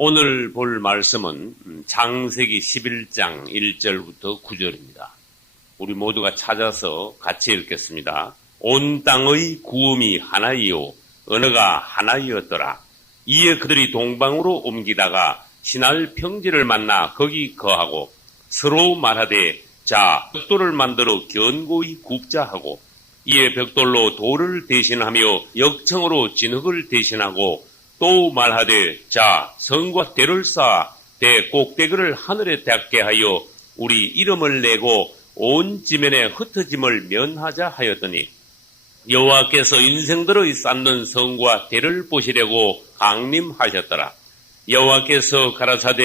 오늘 볼 말씀은 창세기 11장 1절부터 9절입니다. 우리 모두가 찾아서 같이 읽겠습니다. 온 땅의 구음이 하나이요 언어가 하나이었더라. 이에 그들이 동방으로 옮기다가 신할 평지를 만나 거기 거하고 서로 말하되 자 벽돌을 만들어 견고히 굽자 하고 이에 벽돌로 돌을 대신하며 역청으로 진흙을 대신하고 또 말하되 자 성과 대를 쌓아 대 꼭대기를 하늘에 닿게 하여 우리 이름을 내고 온 지면에 흩어짐을 면하자 하였더니 여호와께서 인생들의 쌓는 성과 대를 보시려고 강림하셨더라. 여호와께서 가라사대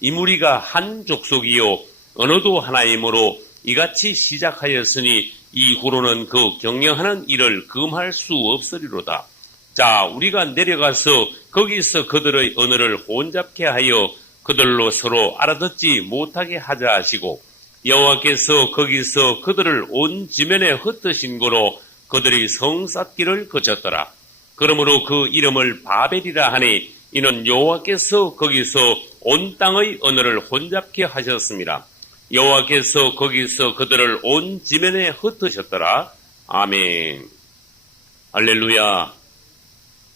이 무리가 한 족속이요 언어도 하나이므로 이같이 시작하였으니 이후로는 그 경영하는 일을 금할 수 없으리로다. 자, 우리가 내려가서 거기서 그들의 언어를 혼잡케 하여 그들로 서로 알아듣지 못하게 하자 하시고 여호와께서 거기서 그들을 온 지면에 흩으신 거로 그들이 성 쌓기를 거쳤더라. 그러므로 그 이름을 바벨이라 하니 이는 여호와께서 거기서 온 땅의 언어를 혼잡케 하셨습니다. 여호와께서 거기서 그들을 온 지면에 흩으셨더라. 아멘. 할렐루야.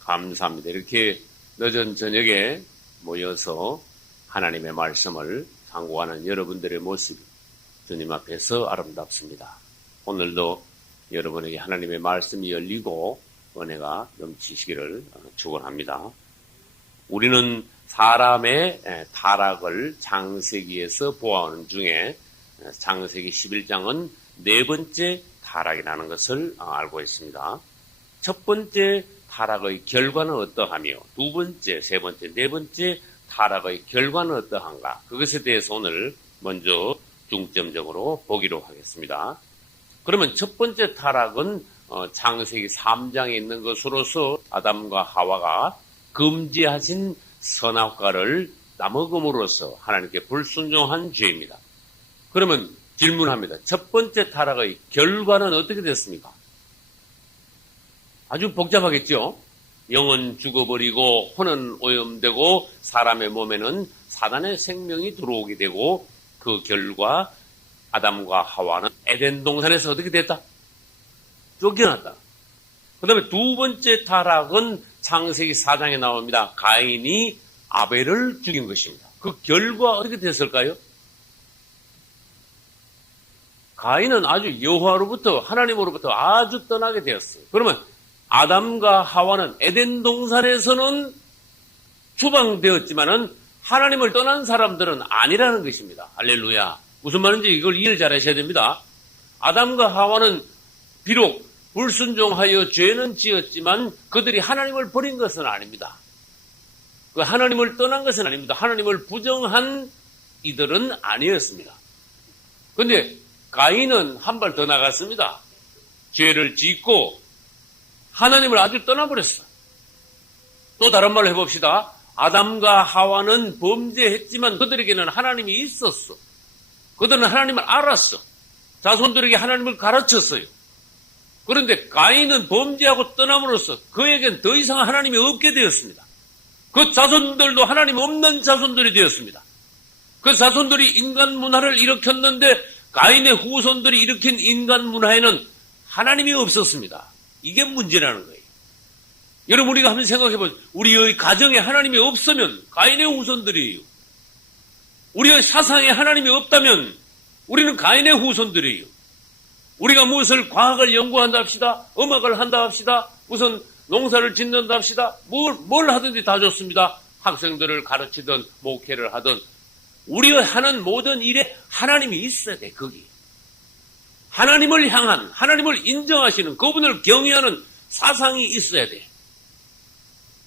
감사합니다. 이렇게 늦은 저녁에 모여서 하나님의 말씀을 상고하는 여러분들의 모습이 주님 앞에서 아름답습니다. 오늘도 여러분에게 하나님의 말씀이 열리고 은혜가 넘치시기를 축원합니다. 우리는 사람의 타락을 창세기에서 보아오는 중에 창세기 11장은 네 번째 타락이라는 것을 알고 있습니다. 첫 번째 타락의 결과는 어떠하며 두 번째, 세 번째, 네 번째 타락의 결과는 어떠한가? 그것에 대해서 오늘 먼저 중점적으로 보기로 하겠습니다. 그러면 첫 번째 타락은 창세기 3장에 있는 것으로서 아담과 하와가 금지하신 선악과를 따먹음으로써 하나님께 불순종한 죄입니다. 그러면 질문합니다. 첫 번째 타락의 결과는 어떻게 됐습니까? 아주 복잡하겠죠? 영은 죽어버리고 혼은 오염되고 사람의 몸에는 사단의 생명이 들어오게 되고 그 결과 아담과 하와는 에덴 동산에서 어떻게 됐다? 쫓겨났다. 그 다음에 두 번째 타락은 창세기 4장에 나옵니다. 가인이 아벨을 죽인 것입니다. 그 결과 어떻게 됐을까요? 가인은 아주 여호와로부터 하나님으로부터 아주 떠나게 되었어요. 그러면 아담과 하와는 에덴 동산에서는 추방되었지만은 하나님을 떠난 사람들은 아니라는 것입니다. 할렐루야. 무슨 말인지 이걸 이해를 잘 하셔야 됩니다. 아담과 하와는 비록 불순종하여 죄는 지었지만 그들이 하나님을 버린 것은 아닙니다. 그 하나님을 떠난 것은 아닙니다. 하나님을 부정한 이들은 아니었습니다. 그런데 가인은 한 발 더 나갔습니다. 죄를 짓고 하나님을 아주 떠나버렸어. 또 다른 말로 해봅시다. 아담과 하와는 범죄했지만 그들에게는 하나님이 있었어. 그들은 하나님을 알았어. 자손들에게 하나님을 가르쳤어요. 그런데 가인은 범죄하고 떠남으로써 그에겐 더 이상 하나님이 없게 되었습니다. 그 자손들도 하나님 없는 자손들이 되었습니다. 그 자손들이 인간 문화를 일으켰는데 가인의 후손들이 일으킨 인간 문화에는 하나님이 없었습니다. 이게 문제라는 거예요. 여러분 우리가 한번 생각해보세요. 우리의 가정에 하나님이 없으면 가인의 후손들이에요. 우리의 사상에 하나님이 없다면 우리는 가인의 후손들이에요. 우리가 무엇을 과학을 연구한다 합시다. 음악을 한다 합시다. 무슨 농사를 짓는다 합시다. 뭘 하든지 다 좋습니다. 학생들을 가르치든 목회를 하든 우리가 하는 모든 일에 하나님이 있어야 돼. 거기. 하나님을 향한, 하나님을 인정하시는, 그분을 경외하는 사상이 있어야 돼.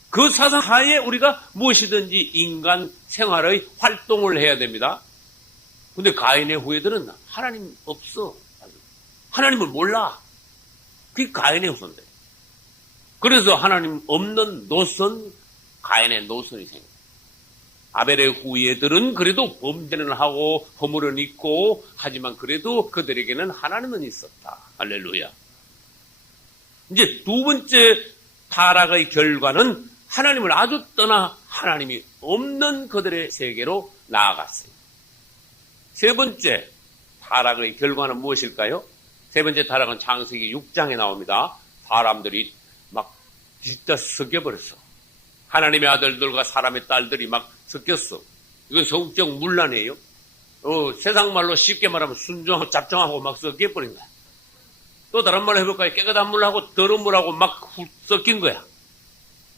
그 사상 하에 우리가 무엇이든지 인간 생활의 활동을 해야 됩니다. 근데 가인의 후예들은 하나님 없어. 하나님을 몰라. 그게 가인의 후손들. 그래서 하나님 없는 노선, 가인의 노선이 생깁니다. 아벨의 후예들은 그래도 범죄는 하고 허물은 있고 하지만 그래도 그들에게는 하나님은 있었다. 할렐루야. 이제 두 번째 타락의 결과는 하나님을 아주 떠나 하나님이 없는 그들의 세계로 나아갔어요. 세 번째 타락의 결과는 무엇일까요? 세 번째 타락은 창세기 6장에 나옵니다. 사람들이 막 뒤집다 섞여버렸어. 하나님의 아들들과 사람의 딸들이 막 섞였어. 이건 성적 문란이에요. 세상 말로 쉽게 말하면 순종하고 잡종하고 막 섞여버린 거야. 또 다른 말로 해볼까요? 깨끗한 물하고 더러운 물하고 막 섞인 거야.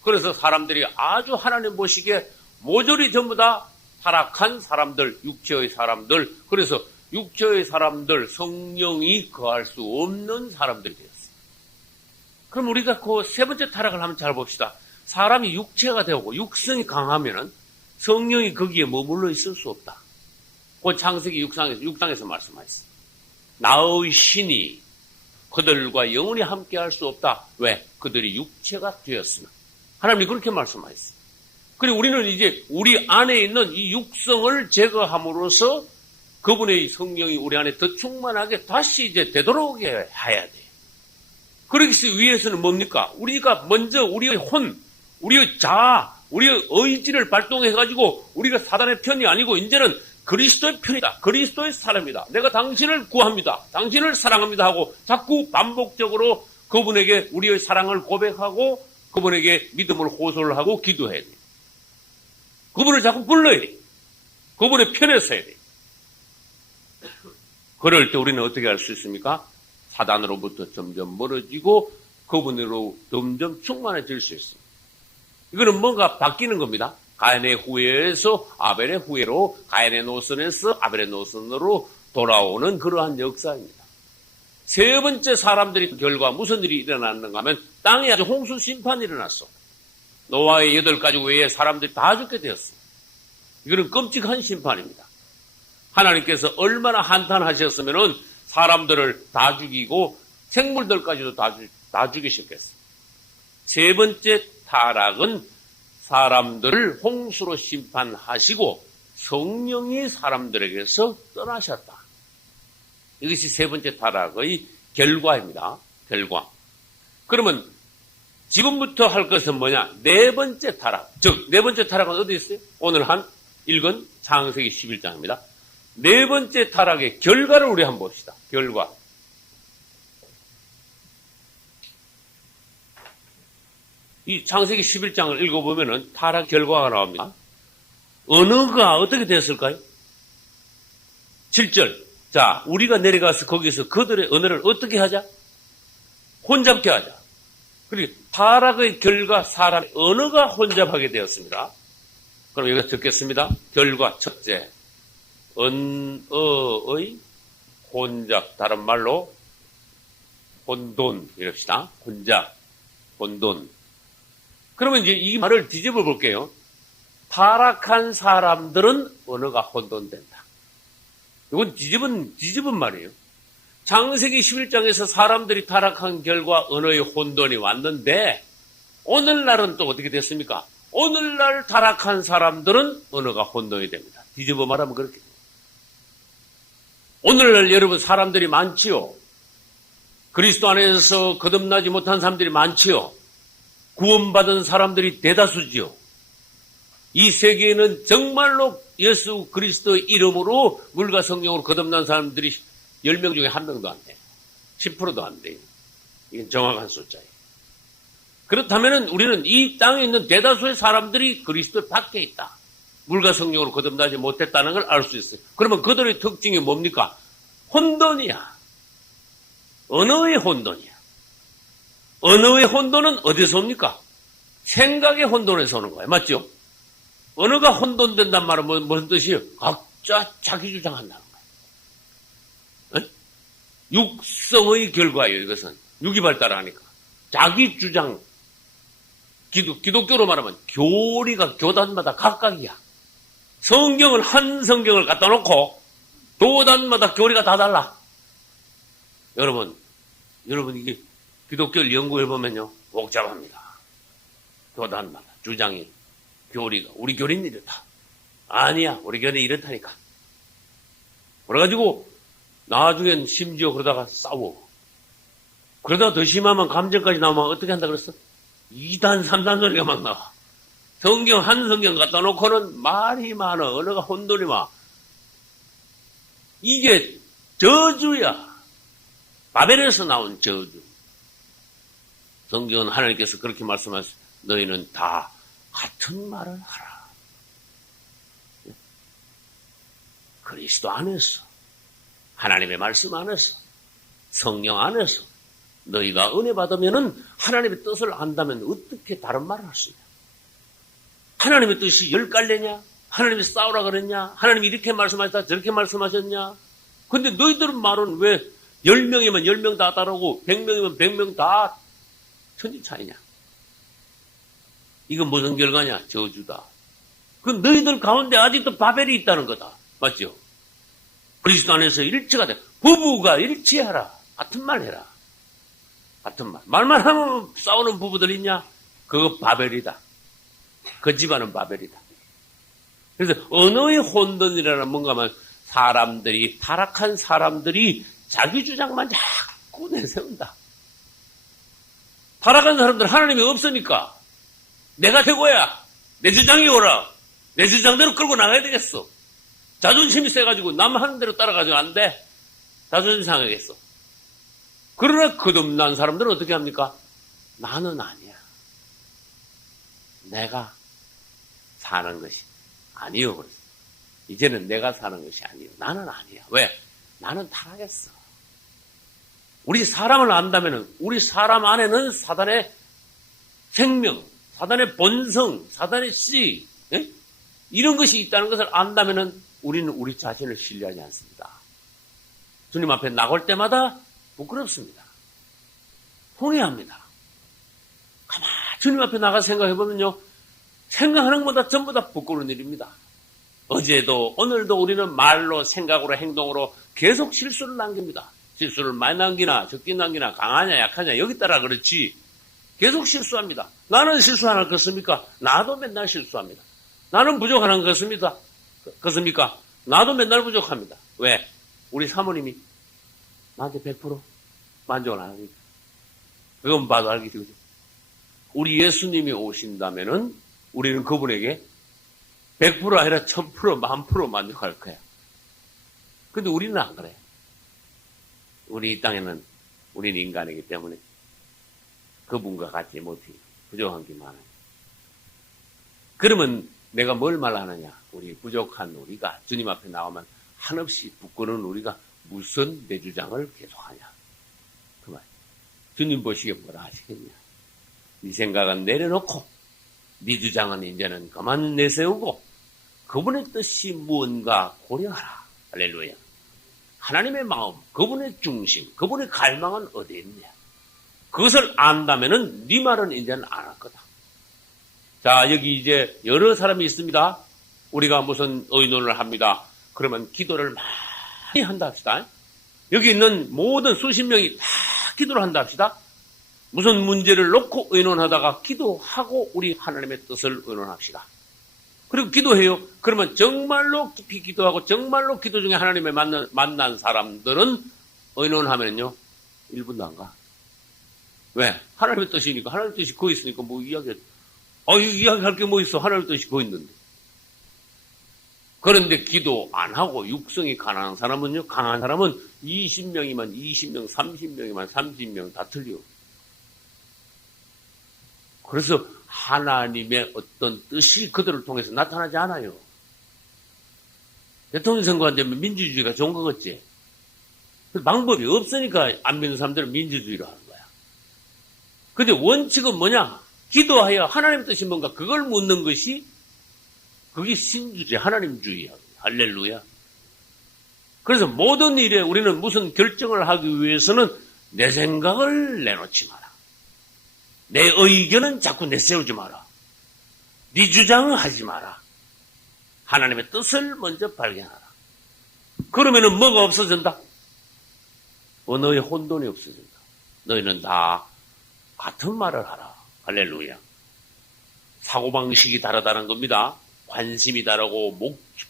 그래서 사람들이 아주 하나님 보시기에 모조리 전부 다 타락한 사람들, 육체의 사람들, 그래서 육체의 사람들, 성령이 거할 수 없는 사람들이 되었어요. 그럼 우리가 그 세 번째 타락을 한번 잘 봅시다. 사람이 육체가 되고 육성이 강하면은 성령이 거기에 머물러 있을 수 없다. 그 창세기 6장에서 말씀하셨어요. 나의 신이 그들과 영원히 함께 할 수 없다. 왜? 그들이 육체가 되었으면. 하나님이 그렇게 말씀하셨어요. 그리고 우리는 이제 우리 안에 있는 이 육성을 제거함으로써 그분의 성령이 우리 안에 더 충만하게 다시 이제 되돌아오게 해야 돼. 그러기 위해서는 뭡니까? 우리가 먼저 우리의 혼, 우리의 자아, 우리의 의지를 발동해가지고 우리가 사단의 편이 아니고 이제는 그리스도의 편이다. 그리스도의 사람이다. 내가 당신을 구합니다. 당신을 사랑합니다 하고 자꾸 반복적으로 그분에게 우리의 사랑을 고백하고 그분에게 믿음을 호소를 하고 기도해야 돼. 그분을 자꾸 불러야 돼. 그분의 편에 서야 돼. 그럴 때 우리는 어떻게 할 수 있습니까? 사단으로부터 점점 멀어지고 그분으로 점점 충만해질 수 있습니다. 이거는 뭔가 바뀌는 겁니다. 가인의 후예에서 아벨의 후예로, 가인의 노선에서 아벨의 노선으로 돌아오는 그러한 역사입니다. 세 번째 사람들이 결과 무슨 일이 일어났는가 하면 땅에 아주 홍수 심판이 일어났어. 노아의 8가지 외에 사람들이 다 죽게 되었어. 이거는 끔찍한 심판입니다. 하나님께서 얼마나 한탄하셨으면 사람들을 다 죽이고 생물들까지도 다 죽이셨겠어요. 세 번째 타락은 사람들을 홍수로 심판하시고 성령이 사람들에게서 떠나셨다. 이것이 세 번째 타락의 결과입니다. 결과. 그러면 지금부터 할 것은 뭐냐? 네 번째 타락. 즉, 네 번째 타락은 어디 있어요? 오늘 읽은 창세기 11장입니다. 네 번째 타락의 결과를 우리 한번 봅시다. 결과. 이 창세기 11장을 읽어보면은 타락 결과가 나옵니다. 언어가 어떻게 됐을까요? 7절. 자, 우리가 내려가서 거기서 그들의 언어를 어떻게 하자? 혼잡게 하자. 그리고 타락의 결과 사람의 언어가 혼잡하게 되었습니다. 그럼 여기서 듣겠습니다. 결과 첫째. 언어의 혼잡. 다른 말로 혼돈 이럽시다. 혼잡. 혼돈. 그러면 이제 이 말을 뒤집어 볼게요. 타락한 사람들은 언어가 혼돈된다. 이건 뒤집은 말이에요. 창세기 11장에서 사람들이 타락한 결과 언어의 혼돈이 왔는데 오늘날은 또 어떻게 됐습니까? 오늘날 타락한 사람들은 언어가 혼돈이 됩니다. 뒤집어 말하면 그렇게 돼요. 오늘날 여러분 사람들이 많지요. 그리스도 안에서 거듭나지 못한 사람들이 많지요. 구원받은 사람들이 대다수지요. 이 세계에는 정말로 예수 그리스도의 이름으로 물과 성령으로 거듭난 사람들이 10명 중에 1명도 안 돼요. 10%도 안 돼요. 이게 정확한 숫자예요. 그렇다면 우리는 이 땅에 있는 대다수의 사람들이 그리스도 밖에 있다. 물과 성령으로 거듭나지 못했다는 걸 알 수 있어요. 그러면 그들의 특징이 뭡니까? 혼돈이야. 언어의 혼돈이야. 언어의 혼돈은 어디서 옵니까? 생각의 혼돈에서 오는 거예요. 맞죠? 언어가 혼돈된단 말은 무슨 뜻이에요? 각자 자기 주장한다는 거예요. 육성의 결과예요. 이것은 육이 발달하니까 자기 주장. 기독교로 말하면 교리가 교단마다 각각이야. 성경을 한 성경을 갖다 놓고 교단마다 교리가 다 달라. 여러분 이게 기독교를 연구해보면요 복잡합니다. 교단마다 주장이 교리가 우리 교리는 이렇다. 아니야 우리 교리는 이렇다니까. 그래가지고 나중엔 심지어 그러다가 싸워. 그러다 더 심하면 감정까지 나오면 어떻게 한다 그랬어? 2단 3단 소리가 막 나와. 성경 한 성경 갖다 놓고는 말이 많아. 언어가 혼돈이 막. 이게 저주야. 바벨에서 나온 저주. 성경은 하나님께서 그렇게 말씀하셨어요. 너희는 다 같은 말을 하라. 그리스도 안에서, 하나님의 말씀 안에서, 성령 안에서 너희가 은혜 받으면은 하나님의 뜻을 안다면 어떻게 다른 말을 할 수 있냐? 하나님의 뜻이 10갈래냐? 하나님이 싸우라 그랬냐? 하나님이 이렇게 말씀하셨다 저렇게 말씀하셨냐? 근데 너희들은 말은 왜 10명이면 10명 다 다르고 100명이면 100명 다 천지 차이냐? 이건 무슨 결과냐? 저주다. 그 너희들 가운데 아직도 바벨이 있다는 거다. 맞죠? 그리스도 안에서 일치가 돼. 부부가 일치하라. 같은 말 해라. 같은 말. 말만 하면 싸우는 부부들 있냐? 그거 바벨이다. 그 집안은 바벨이다. 그래서 언어의 혼돈이라는 뭔가만 사람들이, 타락한 사람들이 자기 주장만 자꾸 내세운다. 타락한 사람들은 하나님이 없으니까 내가 최고야. 내 주장이 오라. 내 주장대로 끌고 나가야 되겠어. 자존심이 세가지고 남 하는 대로 따라가지고 안 돼. 자존심 상하겠어. 그러나 거듭난 사람들은 어떻게 합니까? 나는 아니야. 내가 사는 것이 아니요. 그랬어. 이제는 내가 사는 것이 아니요. 나는 아니야. 왜? 나는 타락했어. 우리 사람을 안다면 우리 사람 안에는 사단의 생명, 사단의 본성, 사단의 씨, 예? 이런 것이 있다는 것을 안다면 우리는 우리 자신을 신뢰하지 않습니다. 주님 앞에 나갈 때마다 부끄럽습니다. 통회합니다. 가만히 주님 앞에 나가 생각해보면요. 생각하는 것보다 전부 다 부끄러운 일입니다. 어제도 오늘도 우리는 말로 생각으로 행동으로 계속 실수를 남깁니다. 실수를 많이 남기나 적게 남기나 강하냐 약하냐 여기 따라 그렇지 계속 실수합니다. 나는 실수 안 할 것입니까? 나도 맨날 실수합니다. 나는 부족한 것입니다. 그렇습니까? 나도 맨날 부족합니다. 왜? 우리 사모님이 나한테 100% 만족을 안 하니까. 그건 봐도 알게 되죠. 우리 예수님이 오신다면은 우리는 그분에게 100% 아니라 1000%, 1000% 만족할 거야. 근데 우리는 안 그래. 우리 이 땅에는 우리는 인간이기 때문에 그분과 같이 못해요. 부족한 게 많아요. 그러면 내가 뭘 말하느냐? 우리 부족한 우리가 주님 앞에 나오면 한없이 부끄러운 우리가 무슨 내 주장을 계속하냐? 그 말. 주님 보시기에 뭐라 하시겠냐? 네 생각은 내려놓고 네 주장은 이제는 그만 내세우고 그분의 뜻이 무언가 고려하라. 할렐루야. 하나님의 마음, 그분의 중심, 그분의 갈망은 어디에 있냐? 그것을 안다면은 네 말은 이제는 안 할 거다. 자, 여기 이제 여러 사람이 있습니다. 우리가 무슨 의논을 합니다. 그러면 기도를 많이 한다 합시다. 여기 있는 모든 수십 명이 다 기도를 한다 합시다. 무슨 문제를 놓고 의논하다가 기도하고 우리 하나님의 뜻을 의논합시다. 그리고 기도해요. 그러면 정말로 깊이 기도하고 정말로 기도 중에 하나님을 만난 사람들은 의논하면요 1분도 안 가. 왜? 하나님의 뜻이니까. 하나님의 뜻이 거기 있으니까 뭐 이야기할 게 뭐 있어. 하나님의 뜻이 거기 있는데. 그런데 기도 안 하고 육성이 가난한 사람은요, 강한 사람은 20명이면 20명, 30명이면 30명 다 틀려. 그래서 하나님의 어떤 뜻이 그들을 통해서 나타나지 않아요. 대통령 선거 안 되면 민주주의가 좋은 거겠지. 방법이 없으니까 안 믿는 사람들은 민주주의로 하는 거야. 근데 원칙은 뭐냐? 기도하여 하나님의 뜻이 뭔가 그걸 묻는 것이 그게 신주주의, 하나님주의야. 할렐루야. 그래서 모든 일에 우리는 무슨 결정을 하기 위해서는 내 생각을 내놓지 마라. 내 의견은 자꾸 내세우지 마라. 네 주장을 하지 마라. 하나님의 뜻을 먼저 발견하라. 그러면은 뭐가 없어진다? 언어의 혼돈이 없어진다. 너희는 다 같은 말을 하라. 할렐루야. 사고방식이 다르다는 겁니다. 관심이 다르고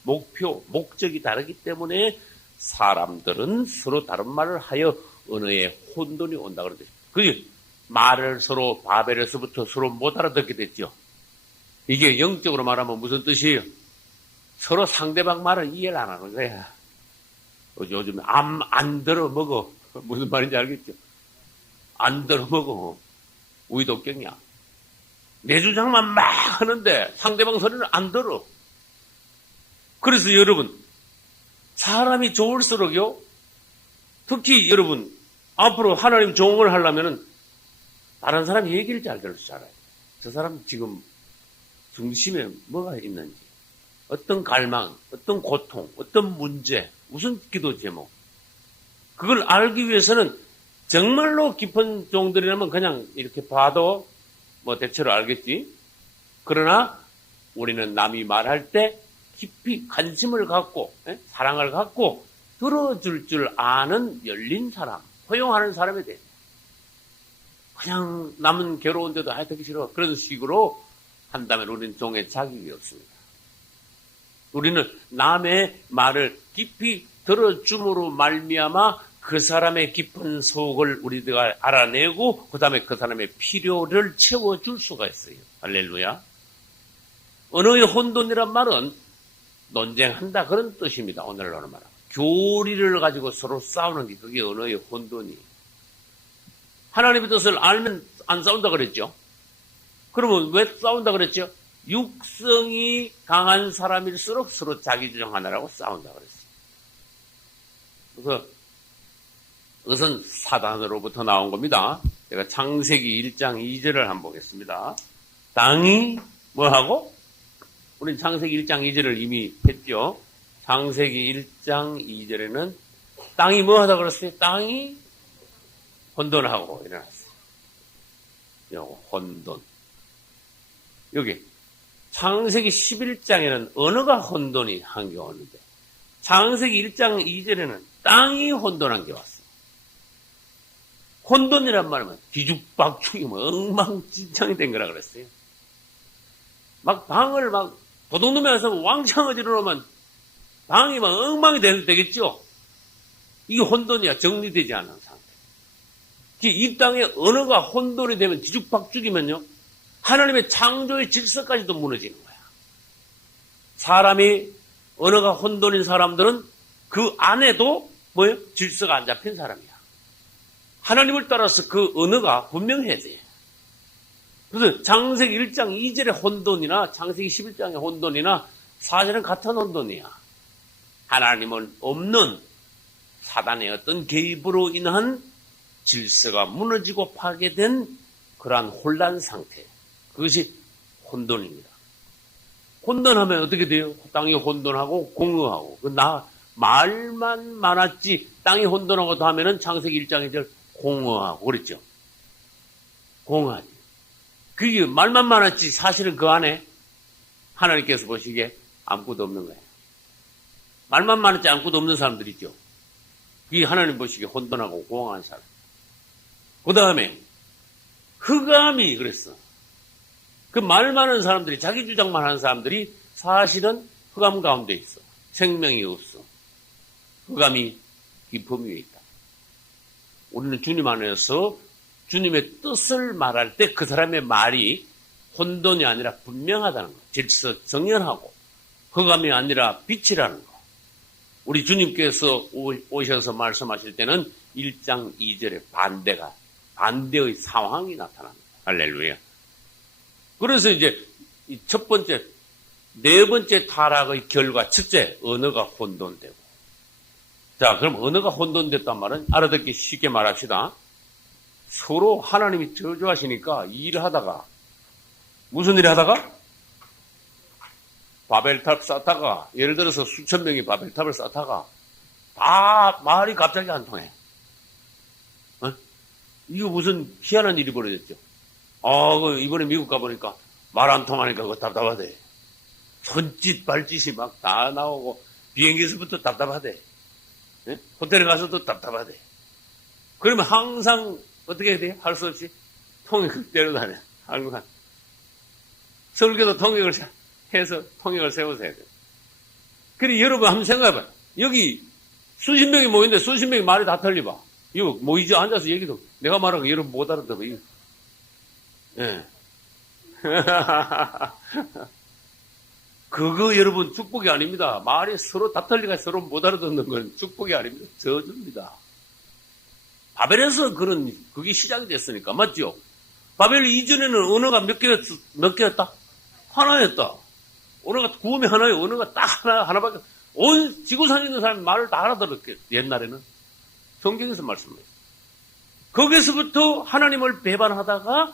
목표, 목적이 다르기 때문에 사람들은 서로 다른 말을 하여 언어의 혼돈이 온다 그러듯이. 그 말을 서로 바벨에서부터 서로 못 알아듣게 됐죠. 이게 영적으로 말하면 무슨 뜻이에요? 서로 상대방 말을 이해를 안 하는 거야. 요즘 안 들어 먹어. 무슨 말인지 알겠죠? 안 들어 먹어. 우이독경이야. 내 주장만 막 하는데 상대방 소리를 안 들어. 그래서 여러분, 사람이 좋을수록요, 특히 여러분, 앞으로 하나님 종을 하려면은 다른 사람 얘기를 잘 들을 줄 알아요. 저 사람 지금 중심에 뭐가 있는지, 어떤 갈망, 어떤 고통, 어떤 문제, 무슨 기도 제목. 그걸 알기 위해서는 정말로 깊은 종들이라면 그냥 이렇게 봐도 뭐 대체로 알겠지. 그러나 우리는 남이 말할 때 깊이 관심을 갖고 사랑을 갖고 들어줄 줄 아는 열린 사람, 허용하는 사람이 돼. 그냥 남은 괴로운데도 듣기 싫어. 그런 식으로 한다면 우리는 종의 자격이 없습니다. 우리는 남의 말을 깊이 들어줌으로 말미암아 그 사람의 깊은 속을 우리가 알아내고 그 다음에 그 사람의 필요를 채워줄 수가 있어요. 할렐루야. 언어의 혼돈이란 말은 논쟁한다 그런 뜻입니다. 오늘날로 말하면. 교리를 가지고 서로 싸우는 게 그게 언어의 혼돈이에요. 하나님의 뜻을 알면 안 싸운다 그랬죠. 그러면 왜 싸운다 그랬죠? 육성이 강한 사람일수록 서로 자기 주장하느라고 싸운다 그랬어요. 그래서 그것은 사단으로부터 나온 겁니다. 제가 창세기 1장 2절을 한번 보겠습니다. 땅이 뭐하고? 우린 창세기 1장 2절을 이미 했죠. 창세기 1장 2절에는 땅이 뭐하다 그랬어요? 땅이 혼돈하고 일어났어요. 혼돈. 여기 창세기 11장에는 언어가 혼돈이 한 게 오는데 창세기 1장 2절에는 땅이 혼돈한 게 왔어요. 혼돈이란 말은 뒤죽박죽이 엉망진창이 된 거라 그랬어요. 막 방을 막 도둑놈에서 왕창 어지러 놓으면 방이 막 엉망이 되겠죠? 이게 혼돈이야. 정리되지 않은 상태. 이 땅의 언어가 혼돈이 되면 뒤죽박죽이면요. 하나님의 창조의 질서까지도 무너지는 거야. 사람이 언어가 혼돈인 사람들은 그 안에도 뭐예요? 질서가 안 잡힌 사람이야. 하나님을 따라서 그 언어가 분명해야 돼. 그래서 창세기 1장 2절의 혼돈이나 창세기 11장의 혼돈이나 사실은 같은 혼돈이야. 하나님은 없는 사단의 어떤 개입으로 인한 질서가 무너지고 파괴된 그러한 혼란 상태. 그것이 혼돈입니다. 혼돈하면 어떻게 돼요? 땅이 혼돈하고 공허하고. 말만 많았지 땅이 혼돈하고 하면은 창세기 1장 2절 공허하고 그랬죠. 공허하지. 그게 말만 많았지 사실은 그 안에 하나님께서 보시기에 아무것도 없는 거예요. 말만 많았지 아무것도 없는 사람들 있죠. 그게 하나님 보시기에 혼돈하고 공허한 사람. 그 다음에 흑암이 그랬어. 그 말 많은 사람들이 자기 주장만 하는 사람들이 사실은 흑암 가운데 있어. 생명이 없어. 흑암이 깊음 위에 있다. 우리는 주님 안에서 주님의 뜻을 말할 때 그 사람의 말이 혼돈이 아니라 분명하다는 거. 질서 정연하고 흑암이 아니라 빛이라는 거. 우리 주님께서 오셔서 말씀하실 때는 1장 2절에 반대의 상황이 나타납니다. 할렐루야. 그래서 이제 첫 번째, 네 번째 타락의 결과, 첫째, 언어가 혼돈되고. 자, 그럼 언어가 혼돈됐단 말은 알아듣기 쉽게 말합시다. 서로 하나님이 저주하시니까 일하다가, 무슨 일 하다가? 바벨탑 쌓다가, 예를 들어서 수천 명이 바벨탑을 쌓다가, 다 말이 갑자기 안 통해. 이거 무슨 희한한 일이 벌어졌죠. 이번에 미국 가보니까 말 안 통하니까 그거 답답하대. 손짓, 발짓이 막 다 나오고, 비행기에서부터 답답하대. 네? 호텔에 가서도 답답하대. 그러면 항상 어떻게 해야 돼요? 할 수 없이 통역을 때려다녀. 항상. 설교도 통역을 해서 통역을 세워서 해야 돼요. 그래, 여러분 한번 생각해봐요. 여기 수십 명이 모이는데 수십 명이 말이 다 틀려봐. 이거 모이지 앉아서 얘기도 내가 말하고 여러분 못 알아듣어. 예. 그거 여러분 축복이 아닙니다. 말이 서로 다틀리가 서로 못 알아듣는 건 축복이 아닙니다. 저주입니다. 바벨에서 그게 시작이 됐으니까, 맞죠? 바벨 이전에는 언어가 몇 개였다? 하나였다. 언어가 구음이 하나예요. 언어가 딱 하나밖에. 온 지구상에 있는 사람이 말을 다 알아들었겠, 옛날에는. 성경에서 말씀해요. 거기서부터 하나님을 배반하다가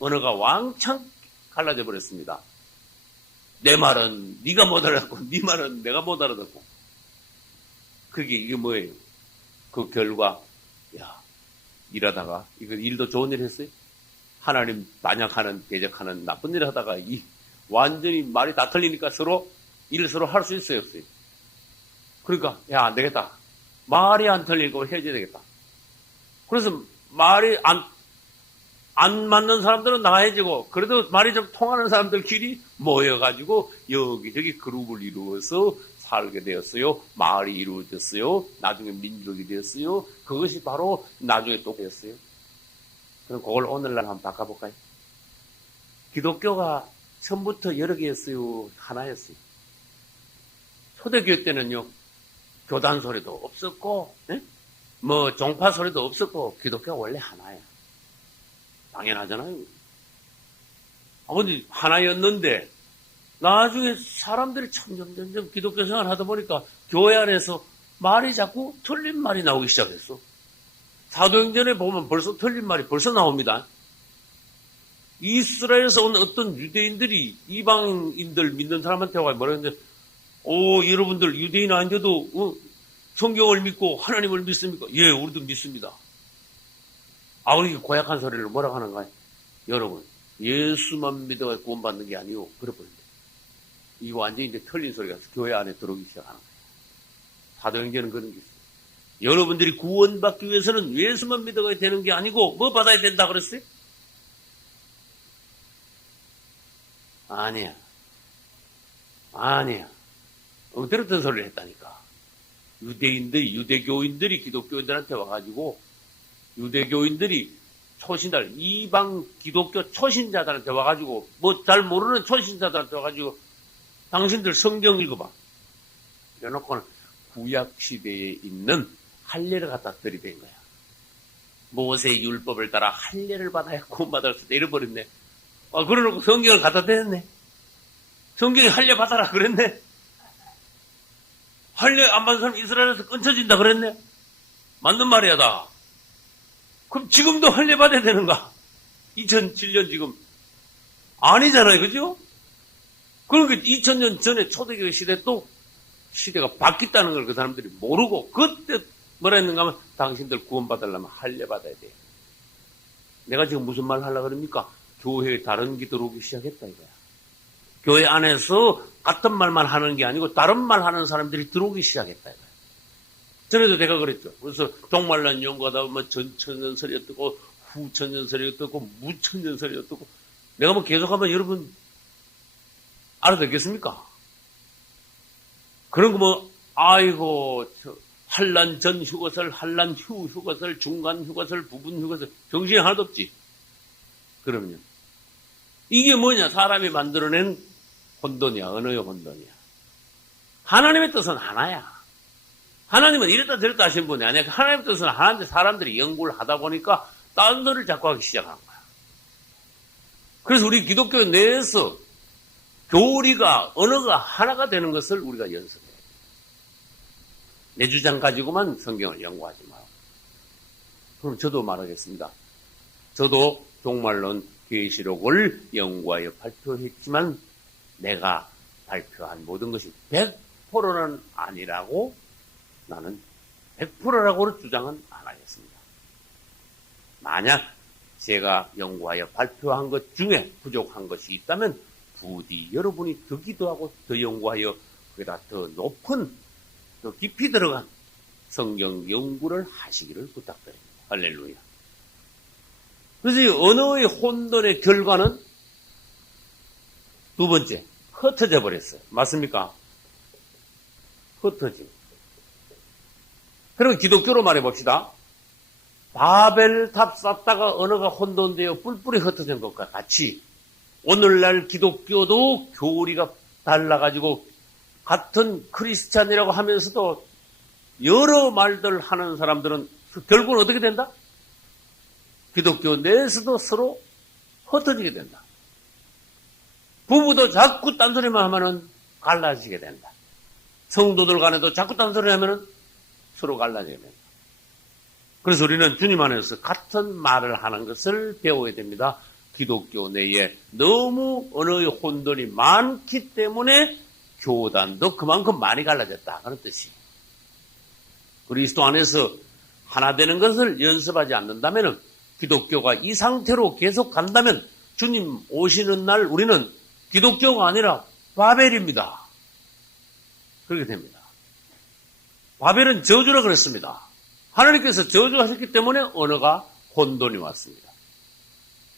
언어가 왕창 갈라져 버렸습니다. 내 말은 네가 못 알아듣고 네 말은 내가 못 알아듣고. 이게 뭐예요? 그 결과, 야, 일하다가 이거 일도 좋은 일 했어요? 하나님 반역하는, 대적하는 나쁜 일을 하다가 완전히 말이 다 틀리니까 일을 서로 할 수 있어요, 없어요? 그러니까, 야, 안 되겠다. 말이 안 틀리고 헤어져야 되겠다. 그래서 말이 안 맞는 사람들은 나가야지고, 그래도 말이 좀 통하는 사람들끼리 모여가지고 여기저기 그룹을 이루어서 살게 되었어요. 마을이 이루어졌어요. 나중에 민족이 되었어요. 그것이 바로 나중에 또 되었어요. 그럼 그걸 오늘날 한번 바꿔볼까요? 기독교가 처음부터 여러 개였어요? 하나였어요? 초대교회 때는요, 교단 소리도 없었고, 종파 소리도 없었고, 기독교가 원래 하나야. 당연하잖아요. 근데 하나였는데, 나중에 사람들이 점점 기독교 생활 하다 보니까 교회 안에서 말이 자꾸 틀린 말이 나오기 시작했어. 사도행전에 보면 벌써 틀린 말이 벌써 나옵니다. 이스라엘에서 온 어떤 유대인들이 이방인들 믿는 사람한테 와서 뭐라 했는데, 여러분들 유대인 아닌데도 성경을 믿고 하나님을 믿습니까? 예, 우리도 믿습니다. 우리 고약한 소리를 뭐라고 하는가요? 여러분, 예수만 믿어가 구원받는 게 아니오. 그래버린다. 이거 완전히 이제 틀린 소리가 교회 안에 들어오기 시작하는 거예요. 사도행전은 그런 게 있어요. 여러분들이 구원받기 위해서는 예수만 믿어가 되는 게 아니고 뭐 받아야 된다 그랬어요? 아니야. 들었던 소리를 했다니까. 유대교인들이 기독교인들한테 와가지고 유대교인들이 이방 기독교 초신자들한테 와가지고 잘 모르는 초신자들한테 와가지고 당신들 성경 읽어봐. 그래놓고는 구약시대에 있는 할례를 갖다 들이댄 거야. 모세의 율법을 따라 할례를 받아야 구원받을 수 있다 이래버렸네. 그러놓고 성경을 갖다 대냈네. 성경에 할례 받아라 그랬네. 할례 안 받은 사람 이스라엘에서 끊쳐진다 그랬네. 맞는 말이야 다. 그럼 지금도 할례 받아야 되는가? 2007년 지금 아니잖아요, 그죠? 그러니까 2000년 전에 초대교회 시대 또 시대가 바뀌었다는 걸 그 사람들이 모르고 그때 뭐라 했는가 하면 당신들 구원받으려면 할례 받아야 돼. 내가 지금 무슨 말 하려고 그럽니까? 교회에 다른 게 들어오기 시작했다 이거야. 교회 안에서 같은 말만 하는 게 아니고 다른 말 하는 사람들이 들어오기 시작했다 이거야. 전에도 내가 그랬죠. 그래서 종말론 연구하다 보면 전천년설이 어떻고 후천년설이 어떻고 무천년설이 어떻고 내가 뭐 계속하면 여러분 알아듣겠습니까? 그런 거 환란 전 휴거설, 환란 후 휴거설, 중간 휴거설, 부분 휴거설 정신이 하나도 없지. 그러면요. 이게 뭐냐? 사람이 만들어낸 혼돈이야. 언어의 혼돈이야. 하나님의 뜻은 하나야. 하나님은 이랬다 저랬다 하신 분이 아니야. 하나님의 뜻은 하나인데 사람들이 연구를 하다 보니까 딴 소리를 자꾸 하기 시작한 거야. 그래서 우리 기독교 내에서 교리가, 언어가 하나가 되는 것을 우리가 연습해야 돼. 내 주장 가지고만 성경을 연구하지 말고. 그럼 저도 말하겠습니다. 저도 종말론 계시록을 연구하여 발표했지만 내가 발표한 모든 것이 100%는 아니라고 나는 100%라고 주장은 안 하겠습니다. 만약 제가 연구하여 발표한 것 중에 부족한 것이 있다면 부디 여러분이 더 기도하고 더 연구하여 거기다 더 높은 더 깊이 들어간 성경 연구를 하시기를 부탁드립니다. 할렐루야. 그래서 이 언어의 혼돈의 결과는 두 번째, 흩어져 버렸어요. 맞습니까? 흩어짐. 그럼 기독교로 말해봅시다. 바벨탑 쌓다가 언어가 혼돈되어 뿔뿔이 흩어진 것과 같이 오늘날 기독교도 교리가 달라가지고 같은 크리스찬이라고 하면서도 여러 말들 하는 사람들은 결국은 어떻게 된다? 기독교 내에서도 서로 흩어지게 된다. 부부도 자꾸 딴소리만 하면은 갈라지게 된다. 성도들 간에도 자꾸 딴소리 하면은 서로 갈라지게 된다. 그래서 우리는 주님 안에서 같은 말을 하는 것을 배워야 됩니다. 기독교 내에 너무 언어의 혼돈이 많기 때문에 교단도 그만큼 많이 갈라졌다. 그런 뜻이. 그리스도 안에서 하나 되는 것을 연습하지 않는다면 기독교가 이 상태로 계속 간다면 주님 오시는 날 우리는 기독교가 아니라 바벨입니다. 그렇게 됩니다. 바벨은 저주라 그랬습니다. 하나님께서 저주하셨기 때문에 언어가 혼돈이 왔습니다.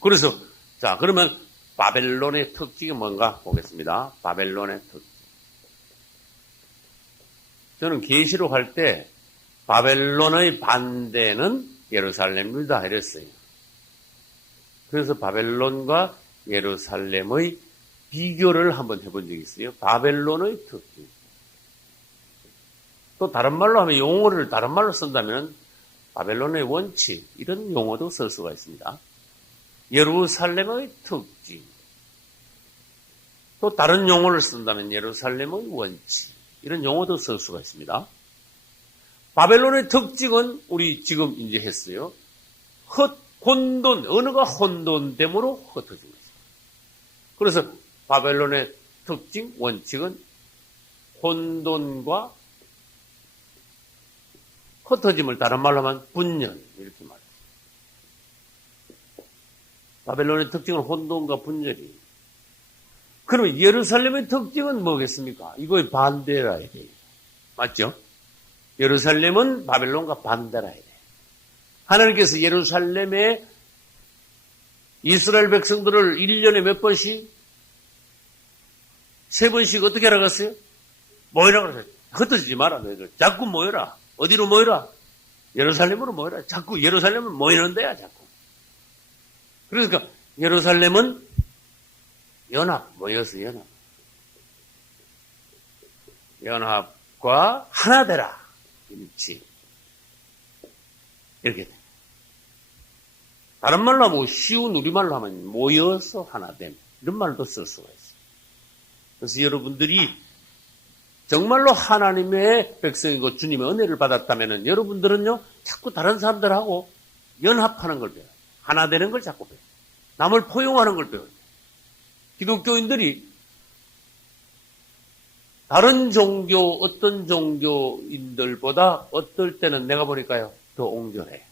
그래서 자 그러면 바벨론의 특징이 뭔가 보겠습니다. 바벨론의 특징. 저는 계시록 할 때 바벨론의 반대는 예루살렘입니다 이랬어요. 그래서 바벨론과 예루살렘의 비교를 한번 해본 적이 있어요. 바벨론의 특징. 또 다른 말로 하면 용어를 다른 말로 쓴다면 바벨론의 원칙 이런 용어도 쓸 수가 있습니다. 예루살렘의 특징. 또 다른 용어를 쓴다면 예루살렘의 원칙 이런 용어도 쓸 수가 있습니다. 바벨론의 특징은 우리 지금 이제 했어요. 혼돈, 언어가 혼돈됨으로 흩어진 것입니다. 그래서 바벨론의 특징, 원칙은 혼돈과 흩어짐을 다른 말로 하면 분열 이렇게 말해요. 바벨론의 특징은 혼돈과 분열이. 그러면 예루살렘의 특징은 뭐겠습니까? 이거의 반대라 해야 돼요. 맞죠? 예루살렘은 바벨론과 반대라 해야 돼요. 하나님께서 예루살렘에 이스라엘 백성들을 1년에 몇 번씩? 3번씩 어떻게 하라고 했어요? 모이라고 그랬어요. 흩어지지 마라 너희들. 자꾸 모여라. 어디로 모여라? 예루살렘으로 모여라. 자꾸 예루살렘은 모이는 데야 자꾸. 그러니까 예루살렘은 모여서 연합과 하나 되라. 일치. 이렇게 돼. 다른 말로 하면 쉬운 우리말로 하면 모여서 하나됨. 이런 말도 쓸 수가 있어요. 그래서 여러분들이 정말로 하나님의 백성이고 주님의 은혜를 받았다면 여러분들은요 자꾸 다른 사람들하고 연합하는 걸 배워요. 하나 되는 걸 자꾸 배워요. 남을 포용하는 걸 배워요. 기독교인들이 다른 종교 어떤 종교인들보다 어떨 때는 내가 보니까요 더 옹졸해.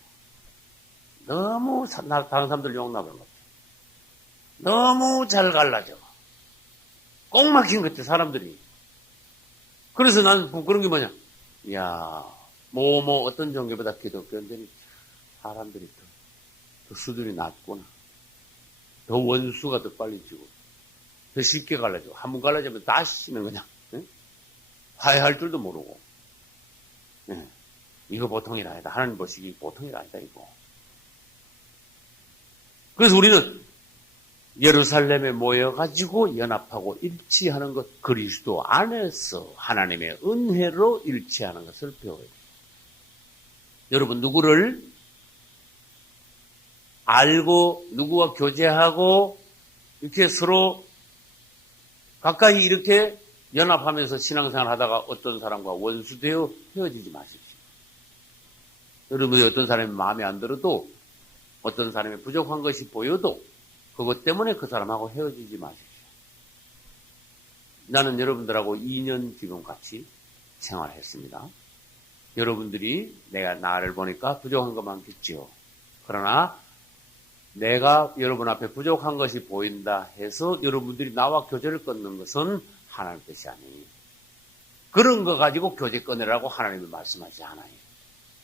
너무 다른 사람들 용납을 못해. 너무 잘 갈라져. 꼭 막힌 것 같아 사람들이. 그래서 난 부끄러운 게 뭐냐. 이야 어떤 종교보다 기독교인들이 사람들이 더 수준이 낮구나. 더 원수가 더 빨리 지고 더 쉽게 갈라져. 한 번 갈라지면 다시는 그냥 화해할 줄도 모르고. 이거 보통이 아니다. 하나님 보시기 보통이 아니다 이거. 그래서 우리는 예루살렘에 모여가지고 연합하고 일치하는 것, 그리스도 안에서 하나님의 은혜로 일치하는 것을 배워야 돼요. 여러분 누구를 알고 누구와 교제하고 이렇게 서로 가까이 이렇게 연합하면서 신앙생활 하다가 어떤 사람과 원수되어 헤어지지 마십시오. 여러분이 어떤 사람이 마음에 안 들어도 어떤 사람이 부족한 것이 보여도 그것 때문에 그 사람하고 헤어지지 마십시오. 나는 여러분들하고 2년 지금 같이 생활했습니다. 여러분들이 나를 보니까 부족한 것 많겠지요. 그러나 내가 여러분 앞에 부족한 것이 보인다 해서 여러분들이 나와 교제를 끊는 것은 하나님 뜻이 아니에요. 그런 거 가지고 교제 끊으라고 하나님이 말씀하지 않아요.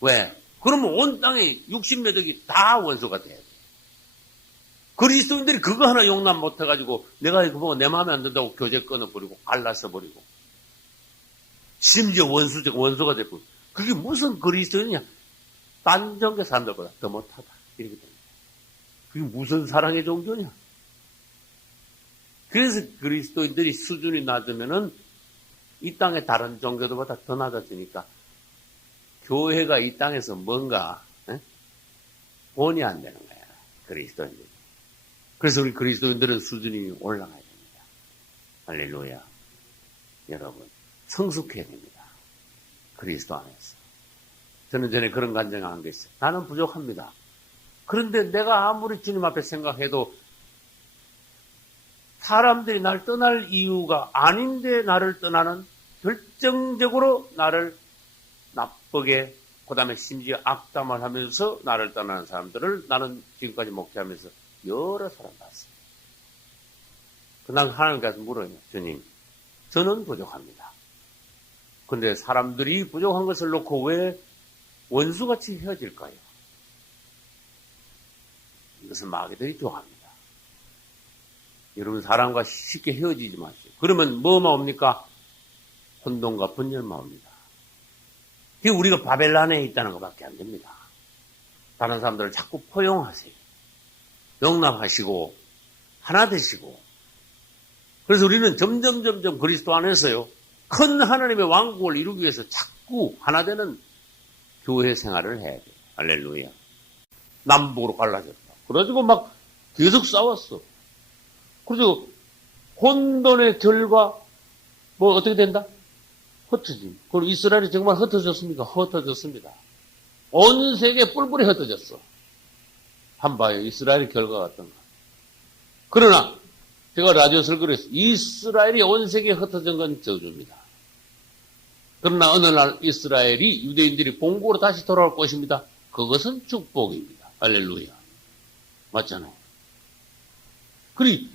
왜? 그러면 온 땅에 60몇 억이 다 원수가 돼야 돼. 그리스도인들이 그거 하나 용납 못 해가지고 내가 이거 보고 내 마음에 안 든다고 교제 끊어버리고 갈라서버리고 심지어 원수가 되고 그게 무슨 그리스도인이냐? 딴 종교 사람들보다 더 못하다. 이렇게 됩니다. 그게 무슨 사랑의 종교냐? 그래서 그리스도인들이 수준이 낮으면은 이 땅의 다른 종교들보다 더 낮아지니까 교회가 이 땅에서 뭔가 본이 안 되는 거야. 그리스도인들이. 그래서 우리 그리스도인들은 수준이 올라가야 됩니다. 할렐루야. 여러분, 성숙해야 됩니다. 그리스도 안에서. 저는 전에 그런 간증을 한 게 있어요. 나는 부족합니다. 그런데 내가 아무리 주님 앞에 생각해도 사람들이 날 떠날 이유가 아닌데 나를 떠나는, 결정적으로 나를 나쁘게, 그 다음에 심지어 악담을 하면서 나를 떠나는 사람들을 나는 지금까지 목회하면서 여러 사람 봤어요. 그날 하나님께서 물어요. 주님, 저는 부족합니다. 그런데 사람들이 부족한 것을 놓고 왜 원수같이 헤어질까요? 이것은 마귀들이 좋아합니다. 여러분, 사람과 쉽게 헤어지지 마시오. 그러면 뭐만 옵니까? 혼돈과 분열만 옵니다. 그게 우리가 바벨 안에 있다는 것밖에 안 됩니다. 다른 사람들을 자꾸 포용하세요. 용납하시고 하나 되시고. 그래서 우리는 점점 그리스도 안에서요, 큰 하나님의 왕국을 이루기 위해서 자꾸 하나 되는 교회 생활을 해야 돼요. 할렐루야. 남북으로 갈라졌다. 그래가지고 막 계속 싸웠어. 그래서 혼돈의 결과 뭐 어떻게 된다? 흩어짐. 그리고 이스라엘이 정말 흩어졌습니까? 흩어졌습니다. 온 세계 뿔뿔이 흩어졌어. 한번 봐요. 이스라엘의 결과가 어떤가. 그러나 제가 라디오 설교를 했어요. 이스라엘이 온 세계에 흩어진 건 저주입니다. 그러나 어느 날 이스라엘이 유대인들이 본국으로 다시 돌아올 것입니다. 그것은 축복입니다. 할렐루야. 맞잖아요. 그리고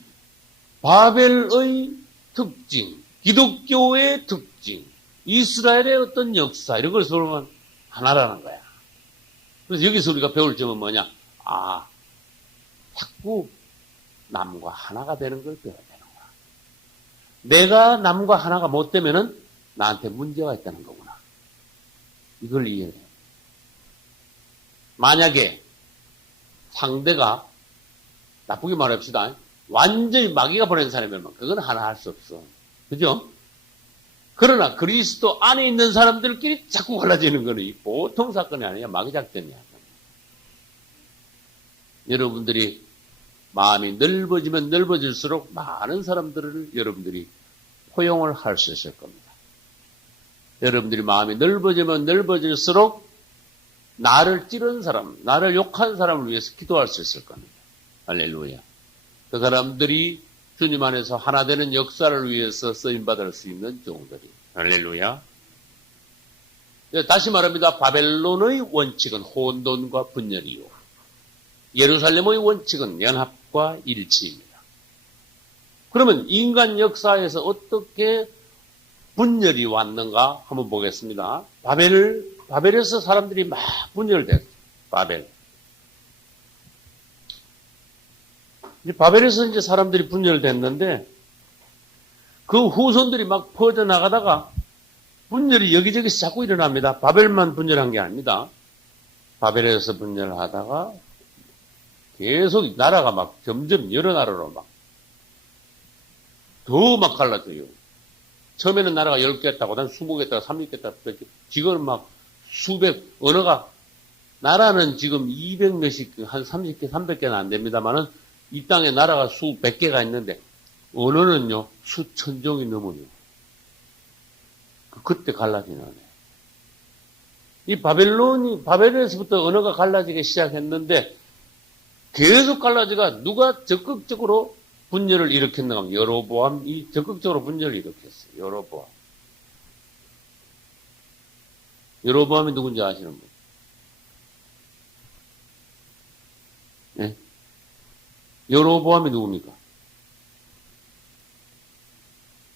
바벨의 특징, 기독교의 특징, 이스라엘의 어떤 역사, 이런 걸 보면 하나라는 거야. 그래서 여기서 우리가 배울 점은 뭐냐? 아, 자꾸 남과 하나가 되는 걸 배워야 되는 거야. 내가 남과 하나가 못 되면은 나한테 문제가 있다는 거구나. 이걸 이해해. 만약에 상대가, 나쁘게 말합시다, 완전히 마귀가 보낸 사람이면 그건 하나 할 수 없어. 그죠? 그러나 그리스도 안에 있는 사람들끼리 자꾸 갈라지는 거는 보통 사건이 아니야. 마귀 작전이야. 여러분들이 마음이 넓어지면 넓어질수록 많은 사람들을 여러분들이 포용을 할 수 있을 겁니다. 여러분들이 마음이 넓어지면 넓어질수록 나를 찌른 사람, 나를 욕한 사람을 위해서 기도할 수 있을 겁니다. 할렐루야. 그 사람들이 주님 안에서 하나 되는 역사를 위해서 쓰임받을 수 있는 종들이. 할렐루야. 다시 말합니다. 바벨론의 원칙은 혼돈과 분열이요. 예루살렘의 원칙은 연합과 일치입니다. 그러면 인간 역사에서 어떻게 분열이 왔는가 한번 보겠습니다. 바벨에서 사람들이 막 분열됐어요. 바벨에서 이제 사람들이 분열됐는데 그 후손들이 막 퍼져나가다가 분열이 여기저기서 자꾸 일어납니다. 바벨만 분열한 게 아닙니다. 바벨에서 분열하다가 계속 나라가 막 점점 여러 나라로 막 더 막 갈라져요. 처음에는 나라가 10개였다고, 난 20개였다고, 30개였다고, 지금은 막 수백, 언어가, 나라는 지금 200 몇십, 한 30개, 300개는 안 됩니다만은 이 땅에 나라가 수백 개가 있는데, 언어는요, 수천 종이 넘어요. 그때 갈라지는 거예요. 이 바벨에서부터 언어가 갈라지기 시작했는데, 계속 갈라지가 누가 적극적으로 분열을 일으켰는가 하면 여로보암이 적극적으로 분열을 일으켰어요. 여로보암이 누군지 아시는 분? 네? 여로보암이 누굽니까?